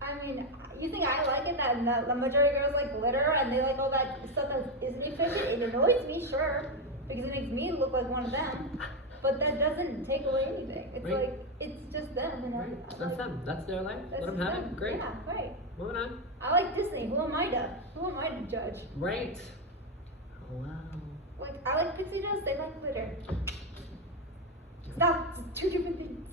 I mean, you think I like it that the majority of girls like glitter and they like all that stuff that isn't efficient? It annoys me, sure, because it makes me look like one of them. But that doesn't take away anything. It's Right. like, it's just them. And Right. That's them. That's their life. That's Let them have them. it. Great. Yeah, right. Moving on. I like Disney. Who am I to judge? Right. Oh, wow. Like, I like pixie dust. They like glitter. It's not it's two different things.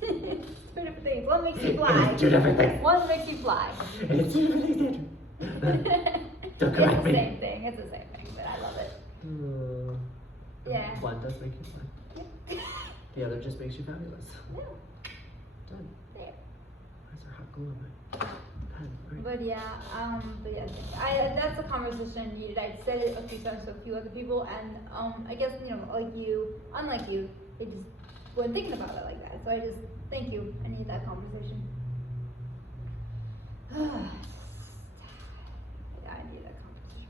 Two different things. One makes you fly. It's two different things. One makes you fly. It's two different things. Don't It's correct the me. same thing. It's the same thing, but I love it. Yeah. One does make you fly. The other just makes you fabulous. Yeah. Done. There. Where's our hot glue on my pen? Right. But yeah, that's a conversation needed. I said it a few times to a few other people, and I guess unlike you, they just weren't thinking about it like that. So I just thank you. I need that conversation. Yeah, I need that conversation.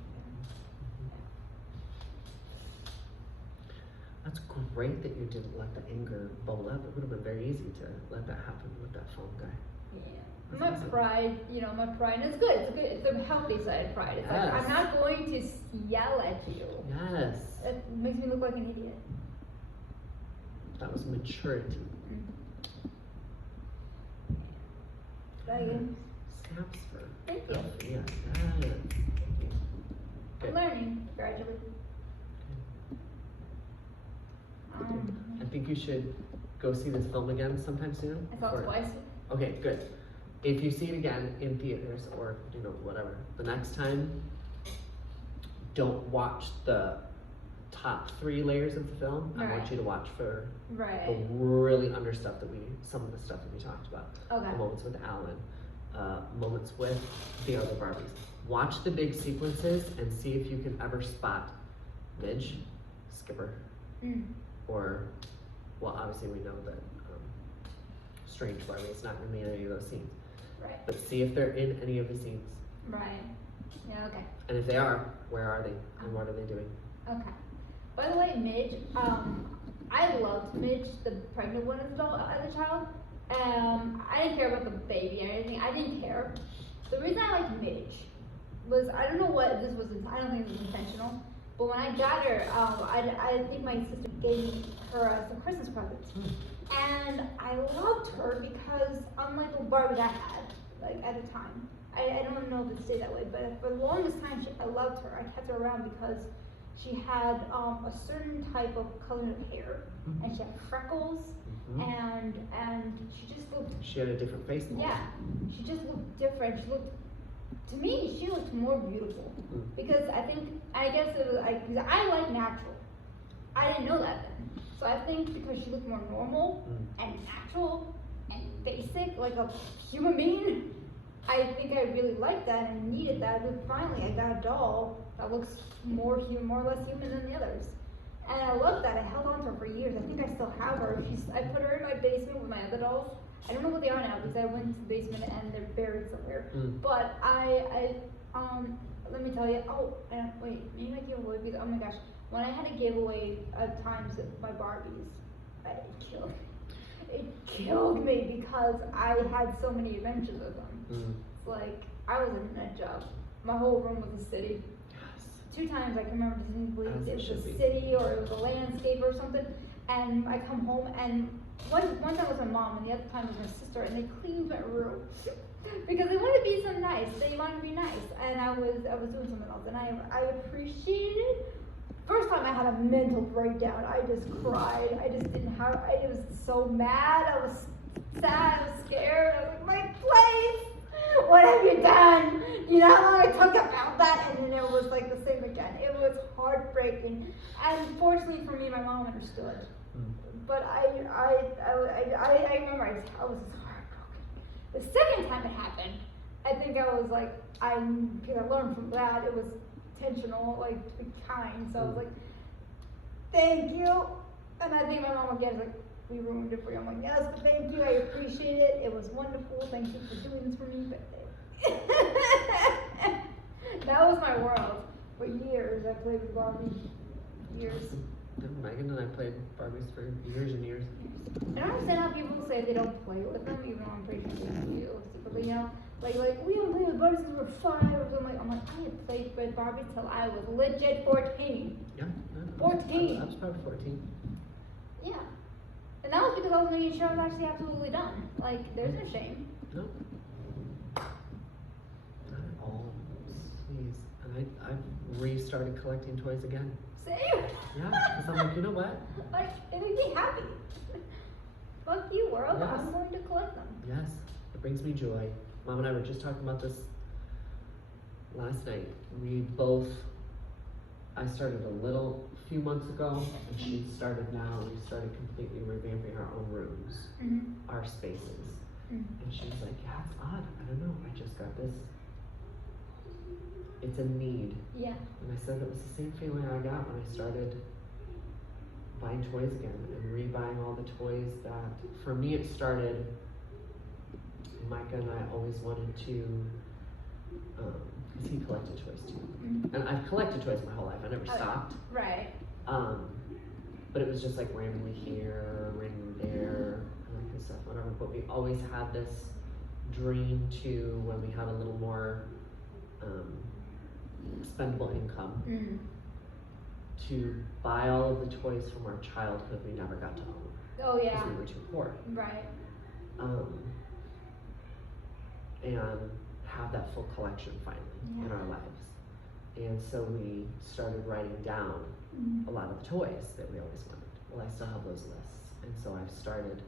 That's great that you didn't let the anger bubble up. It would have been very easy to let that happen with that phone guy. Yeah. My pride, my pride, and it's good. It's good. It's a healthy side of pride. It's like, Yes. I'm not going to yell at you. Yes. It makes me look like an idiot. That was maturity. Snaps for. Thank you. Yeah. Yes. I'm learning gradually. I think you should go see this film again sometime soon. I saw it twice. Okay, good. If you see it again in theaters or, whatever, the next time, don't watch the top 3 layers of the film. I want Right. you to watch for the Right. really under stuff some of the stuff that we talked about. Okay. The moments with Alan, moments with the other Barbies. Watch the big sequences and see if you can ever spot Midge, Skipper, or, well, obviously we know that Strange Barbie is not going to be in any of those scenes. Right. But see if they're in any of the scenes. Right. Yeah, okay. And if they are, where are they? And what are they doing? Okay. By the way, Midge, I loved Midge, the pregnant one as a child. I didn't care about the baby or anything. I didn't care. The reason I liked Midge was, I don't know what this was, I don't think it was intentional. But when I got her, I think my sister gave her some Christmas presents. And I loved her because unlike the Barbie I had, like at the time, I don't know if it stayed that way, but for the longest time I loved her. I kept her around because she had a certain type of color of hair, and she had freckles, and she just looked. She had a different face. Yeah, she just looked different. She looked, to me, she looked more beautiful because I guess it was because I like natural. I didn't know that then, so I think because she looked more normal and natural and basic, like a human being. I think I really liked that and needed that. But finally, I got a doll that looks more or less human than the others, and I loved that. I held on to her for years. I think I still have her. I put her in my basement with my other dolls. I don't know what they are now because I went to the basement and they're buried somewhere. But let me tell you. Oh, and wait, maybe my giveaway because oh my gosh, when I had a giveaway at times my Barbies, it killed me because I had so many adventures with them. It's like I was a nut job. My whole room was a city. Yes. 2 times I can remember distinctly it was a city or it was a landscape or something. And I come home and one time was my mom and the other time was my sister and they cleaned my room because they wanted to be so nice. They wanted to be nice and I was doing something else and I appreciated it. First time I had a mental breakdown. I just cried. I just didn't have. I was so mad. I was sad. I was scared. I was like, my place. What have you done? You know how long I took about that, and then it was like the same again. It was heartbreaking, and fortunately for me, my mom understood. But I remember I was heartbroken. The second time it happened, I think I was like, because I learned from that. It was intentional, like to be kind. So I was like, thank you. And I think my mom again was like, we ruined it for you. I'm like, yes, but thank you. I appreciate it. It was wonderful. Thank you for doing this for me. But that was my world. For years, I played with Barbie. Years. Megan and I played Barbies for years and years. I don't understand how people say they don't play with them, even though I'm pretty sure they do. But you know, like we don't play with Barbies because we're 5 or something. I'm like, I had played with Barbies till I was legit 14. Yeah. 14. I was probably 14. Yeah. And that was because I was making sure I was actually absolutely done. Like, there's no shame. No. Not at all. Please. And I've restarted collecting toys again. Same. Yeah, because I'm like, you know what? Like, it makes me happy. Fuck you, world. Yes. I'm going to collect them. Yes, it brings me joy. Mom and I were just talking about this last night. I started a few months ago, and she started now. We started completely revamping our own rooms, our spaces. And she was like, yeah, it's odd. I don't know. I just got this. It's a need. Yeah. And I said it was the same feeling I got when I started buying toys again and rebuying all the toys that, for me, it started. Micah and I always wanted to, because he collected toys too. And I've collected toys my whole life. I never stopped. Right. But it was just like randomly here, randomly there, and like this stuff, whatever. But we always had this dream to, when we had a little more expendable income, to buy all of the toys from our childhood we never got to own. Oh yeah. Because we were too poor. Right. And have that full collection finally in our lives. And so we started writing down a lot of the toys that we always wanted. Well, I still have those lists. And so I've started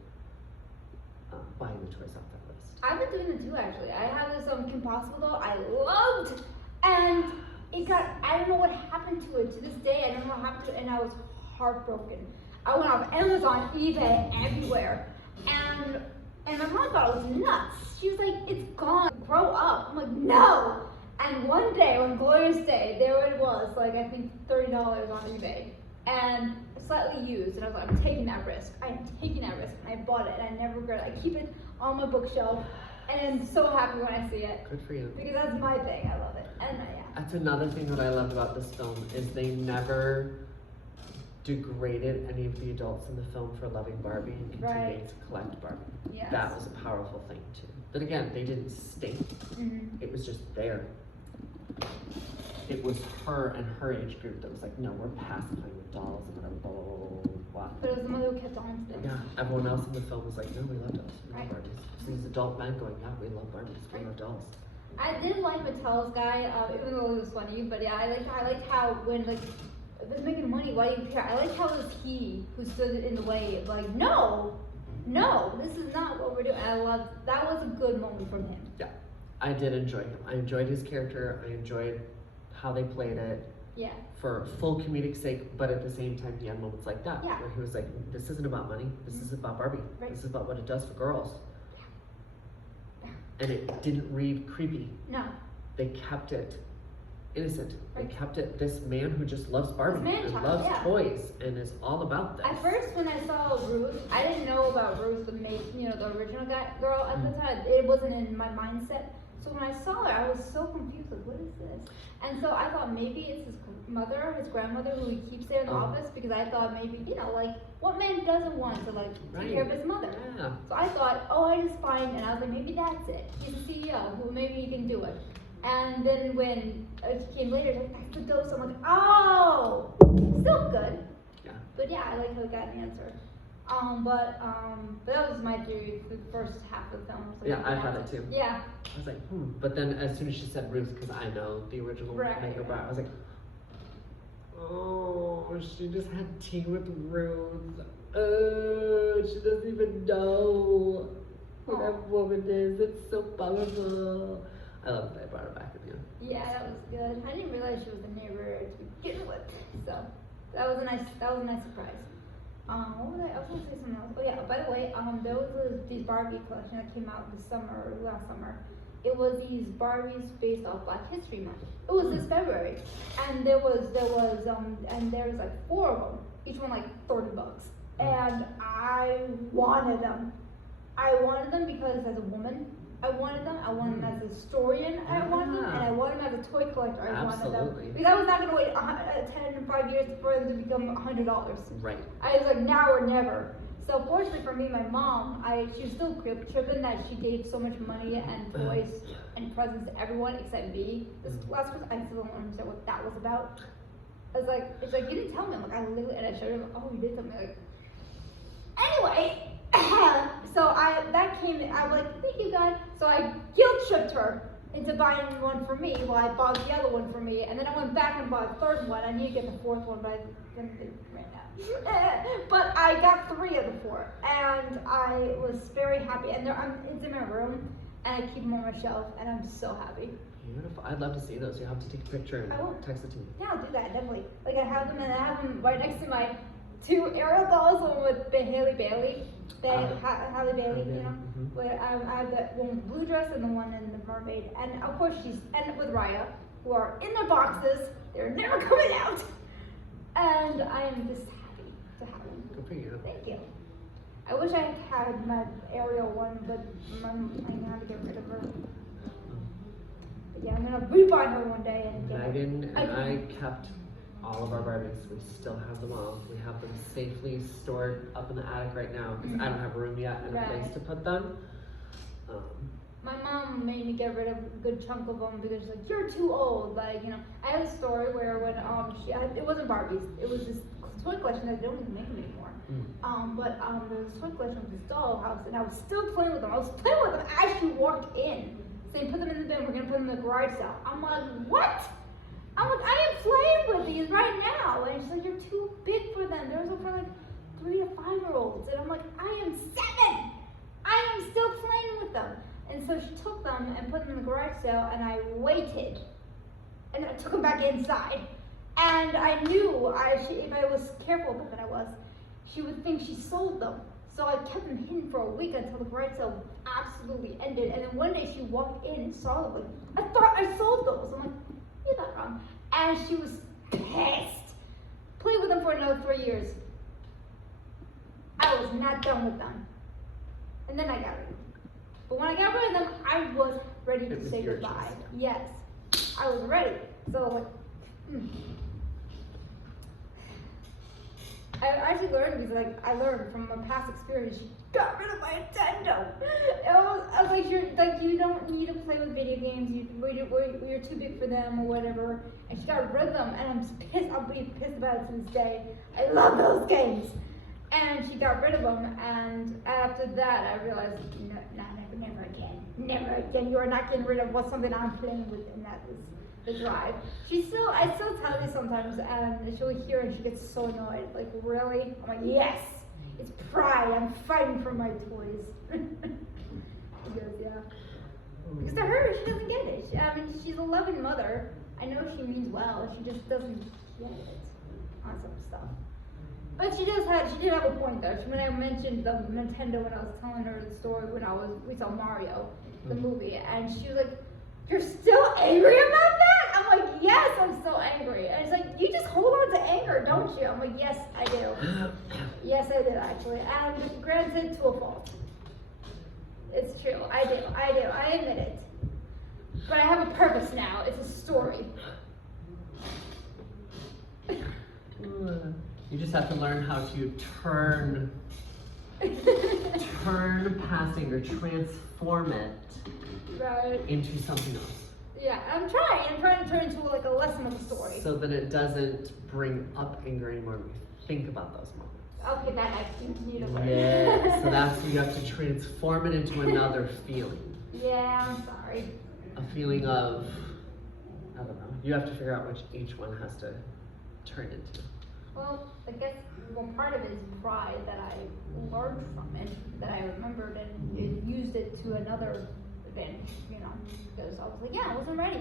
buying the toys off that list. I've been doing it too, actually. I have this Kim Possible doll I loved, and it got, I don't know what happened to it. To this day, I don't know what happened to it, and I was heartbroken. I went off Amazon, eBay, everywhere, and my mom thought I was nuts. She was like, it's gone, grow up. I'm like, no! And one day, on Glorious Day, there it was, like I think $30 on eBay, and slightly used, and I was like, I'm taking that risk. I'm taking that risk, and I bought it, and I never regret it. I keep it on my bookshelf, and I'm so happy when I see it. Good for you. Because that's my thing, I love it, and yeah. That's another thing that I loved about this film, is they never degraded any of the adults in the film for loving Barbie and continuing to collect Barbie. Yes. That was a powerful thing too. But again, they didn't stink. It was just there. It was her and her age group that was like, no, we're pacifying with dolls and whatever, blah, blah, blah, blah, bought. But it was the mother who kept on to them. Yeah, everyone else in the film was like, no, we love dolls. We love Right. Barbies. So these adult men going, yeah, we love Barbies. We love dolls. I did like Mattel's guy, even though it was funny, but yeah, I liked how when like if it's making money, why do you care? I liked how it was he who stood in the way of like, no, this is not what we're doing. I loved that was a good moment from him. Yeah, I did enjoy him. I enjoyed his character. I enjoyed how they played it. Yeah. For full comedic sake, but at the same time, he had moments like that Yeah. where he was like, "This isn't about money. This is about Barbie. Right. This is about what it does for girls." And it didn't read creepy. No. They kept it innocent. Right. They kept it this man who just loves Barbie man and child, loves yeah. toys and is all about this. At first, when I saw Ruth, I didn't know about Ruth, the original girl at the time. It wasn't in my mindset. So when I saw her, I was so confused. Like, what is this? And so I thought maybe it's his mother, his grandmother, who he keeps there in the office. Because I thought maybe, like, what man doesn't want to like take care of his mother? Yeah. So I thought, I just find, and I was like, maybe that's it. He's the CEO, who maybe he can do it. And then when it came later, like, that's the ghost. I'm like, oh, still good. Yeah. But yeah, I like how he got an answer. But that was my theory for the first half of the film. So Yeah, I had it too. Yeah. I was like, But then as soon as she said Ruth, because I know the original makeup art, I was like, oh, she just had tea with Ruth. She doesn't even know who that woman is. It's so powerful. I love that they brought her back in the end. Yeah, that was good. I didn't realize she was the neighbor to begin with. So that was a nice surprise. What was I was gonna say something else. Oh yeah, by the way, there was this Barbie collection that came out last summer. It was these Barbies based off Black History Month. It was this February, and there was like 4 of them, each one like $30, and I wanted them. I wanted them because as a woman, I wanted them. I wanted them as a historian. I wanted them, and I wanted them as a toy collector. I wanted them because I was not going to wait 10 and 5 years for them to become $100. Right. I was like, now or never. So fortunately for me, my mom, she was still tripping that she gave so much money and toys and presents to everyone except me. This last Christmas, I still don't understand what that was about. I was like, it's like, you didn't tell me. I'm like, I literally, and I showed him, oh, you did tell me. Like, anyway. So that came in, I'm like, thank you God. So I guilt tripped her into buying one for me while I bought the other one for me. And then I went back and bought a third one. I need to get the 4th one, but I didn't do it right now. But I got 3 of the 4. And I was very happy. And it's in my room. And I keep them on my shelf. And I'm so happy. Beautiful. I'd love to see those. You have to take a picture and text it to me. Yeah, I'll do that, definitely. Like I have them, and I have them right next to my 2 Ariel dolls, one with Haley Bailey. Halle Bailey, you know, where I have the one with the blue dress and the one in the mermaid, and of course and with Raya, who are in their boxes. They're never coming out, and I am just happy to have them. Good for you. Thank you. I wish I had my Ariel one, but I have to get rid of her. But yeah, I'm gonna rebuy her one day and get Megan and I kept all of our Barbies. We still have them all. We have them safely stored up in the attic right now because I don't have room yet and a place to put them. My mom made me get rid of a good chunk of them because she's like, you're too old. Like, I had a story where when it wasn't Barbies, it was this toy collection that they don't even make them anymore. But there was a toy collection with this dollhouse, and I was still playing with them. I was playing with them as she walked in, saying, put them in the bin. We're gonna put them in the garage sale. I'm like, what? I'm like, I am playing with these right now. And she's like, you're too big for them. They're for like 3 to 5-year-olds. And I'm like, I am 7. I am still playing with them. And so she took them and put them in the garage sale, and I waited. And I took them back inside. And I knew if I was careful about that, she would think she sold them. So I kept them hidden for a week until the garage sale absolutely ended. And then one day she walked in and saw them. Like, I thought I sold those. I'm like, you're not wrong. And she was pissed. Played with them for another 3 years. I was not done with them. And then I got rid of them. But when I got rid of them, I was ready to say goodbye. Yes, I was ready. So I actually learned because I learned from my past experience. She got rid of my Nintendo. I was like, you don't need to play with video games. You're too big for them or whatever. And she got rid of them, and I'm pissed. I'll be pissed about it to this day. I love those games. And she got rid of him, and after that, I realized, no, never again. Never again. You are not getting rid of what's something I'm playing with, and that is the drive. I still tell you sometimes, and she'll hear and she gets so annoyed. Like, really? I'm like, yes! It's pride. I'm fighting for my toys. She goes, yeah. Because to her, she doesn't get it. She's a loving mother. I know she means well. She just doesn't get it on some stuff. But she did have a point though. When I mentioned the Nintendo, when I was telling her the story we saw Mario, the movie, and she was like, "You're still angry about that?" I'm like, "Yes, I'm still angry." And it's like, "You just hold on to anger, don't you?" I'm like, "Yes, I do. Yes, I do actually." And granted, to a fault. It's true. I do. I admit it. But I have a purpose now. It's a story. You just have to learn how to turn past anger, transform it into something else. Yeah, I'm trying to turn it into like a lesson of the story. So that it doesn't bring up anger anymore. We think about those moments. Okay, that I continue to learn. Yeah, so that's, you have to transform it into another feeling. Yeah, I'm sorry. A feeling of, I don't know, you have to figure out which each one has to turn into. Well, I guess part of it is pride that I learned from it, that I remembered and used it to another advantage, because I was like, yeah, I wasn't ready.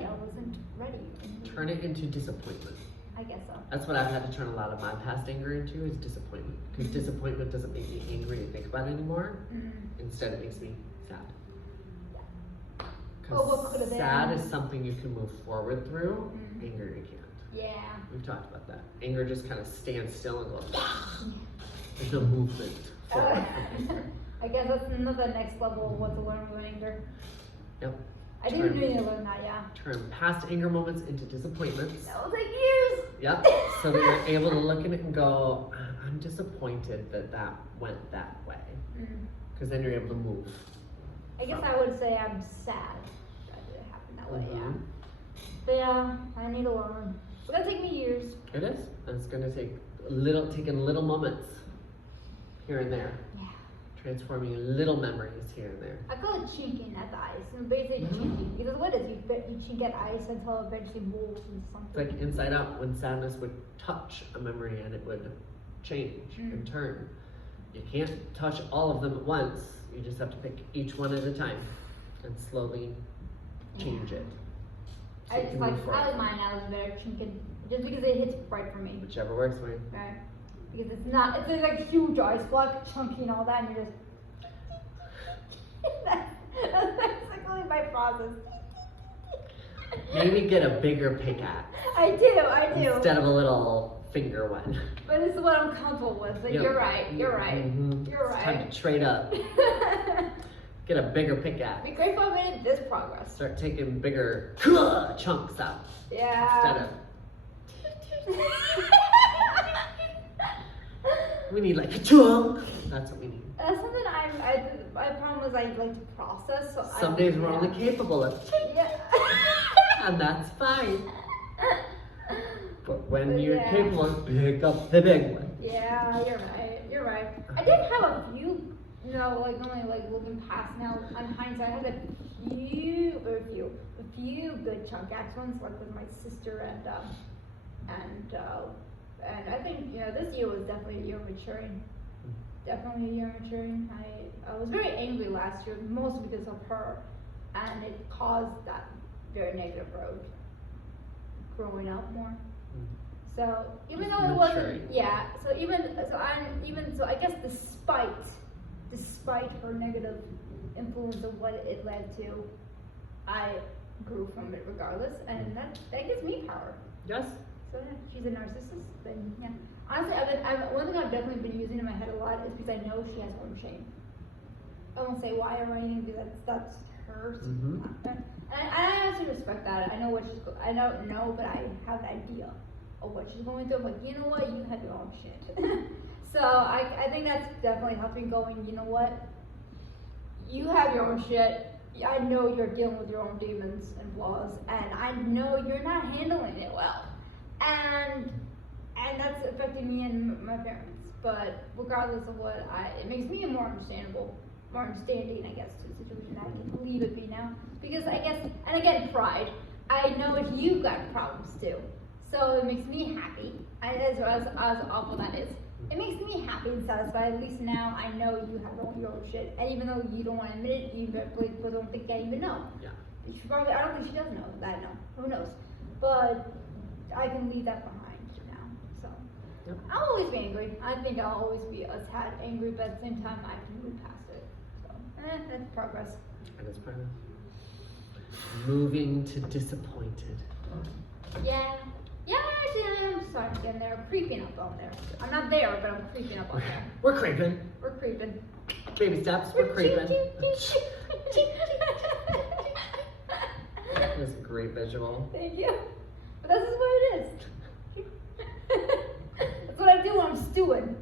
Turn it into disappointment. I guess so. That's what I've had to turn a lot of my past anger into, is disappointment. Because disappointment doesn't make me angry to think about it anymore. Instead, it makes me sad. Oh, what could have been? Sad is something you can move forward through. Anger, you can't. Yeah. We've talked about that. Anger just kind of stands still and goes, there's no movement forward. I guess that's another next level of what to learn with anger. Yep. I didn't need to learn that, yeah. Turn past anger moments into disappointments. That will take years. Yep. So that you're able to look at it and go, I'm disappointed that went that way. Because then you're able to move. I guess I would say I'm sad that it happened that way, yeah. But yeah, I need to learn. It's gonna take me years. It is. And it's gonna take taking little moments here and there. Yeah. Transforming little memories here and there. I call it chinking at the ice. And basically chinking. Because what is you chink at ice until it eventually molds into something. It's like Inside Out, when sadness would touch a memory and it would change and turn. You can't touch all of them at once. You just have to pick each one at a time and slowly change it. So I like my analogy better, chinking, just because it hits right for me. Whichever works for you. Right. Because it's like a huge ice block, chunky and all that, and you're just that's basically my process. Maybe get a bigger pickaxe. I do. Instead of a little finger one. But this is what I'm comfortable with. So you're right. You're right. You're right. It's time to trade up. Get a bigger pickaxe. Be grateful I made this progress. Start taking bigger chunks out. Yeah. Instead of. We need like a chunk. That's what we need. That's something my problem is I like to process. So some days we're only capable of. Yeah. And that's fine. But when you're capable, pick up the big one. Yeah, you're right. I did have a few, only looking past now, on hindsight, I had a few good chunk axe ones, like with my sister and I think, this year was definitely a year of maturing. Definitely a year of maturing. I was very angry last year, mostly because of her, and it caused that very negative road growing up more. So even though it wasn't, so I guess despite her negative influence of what it led to, I grew from it regardless, and that gives me power. Yes. So yeah, she's a narcissist, then yeah. Honestly, one thing I've definitely been using in my head a lot is because I know she has her own shame. I won't say why or anything because that's hers. And I actually respect that. I know I don't know, but I have an idea of what she's going through. I'm like, you know what, you have your own shit. So I think that's definitely helped me going, you know what, you have your own shit. I know you're dealing with your own demons and flaws, and I know you're not handling it well. And that's affecting me and my parents. But regardless of it makes me more understanding, I guess, to the situation. I can leave it be now. Because I guess, and again, pride. I know if you've got problems too. So it makes me happy, as awful that is. It makes me happy and satisfied. At least now I know you have all your own shit. And even though you don't want to admit it, you probably don't think I even know. Yeah. I don't think she does know that I know. Who knows? But I can leave that behind now. So Yep. I'll always be angry. I think I'll always be a tad angry, but at the same time I can move past it. So that's progress. And it's progress. Moving to disappointed. Yeah. Yeah, actually I'm starting to get there. Creeping up on there. I'm not there, but I'm creeping up on there. We're creeping. We're creeping. Baby steps, we're creeping. That's a great visual. Thank you. But this is what it is. That's what I do when I'm stewing.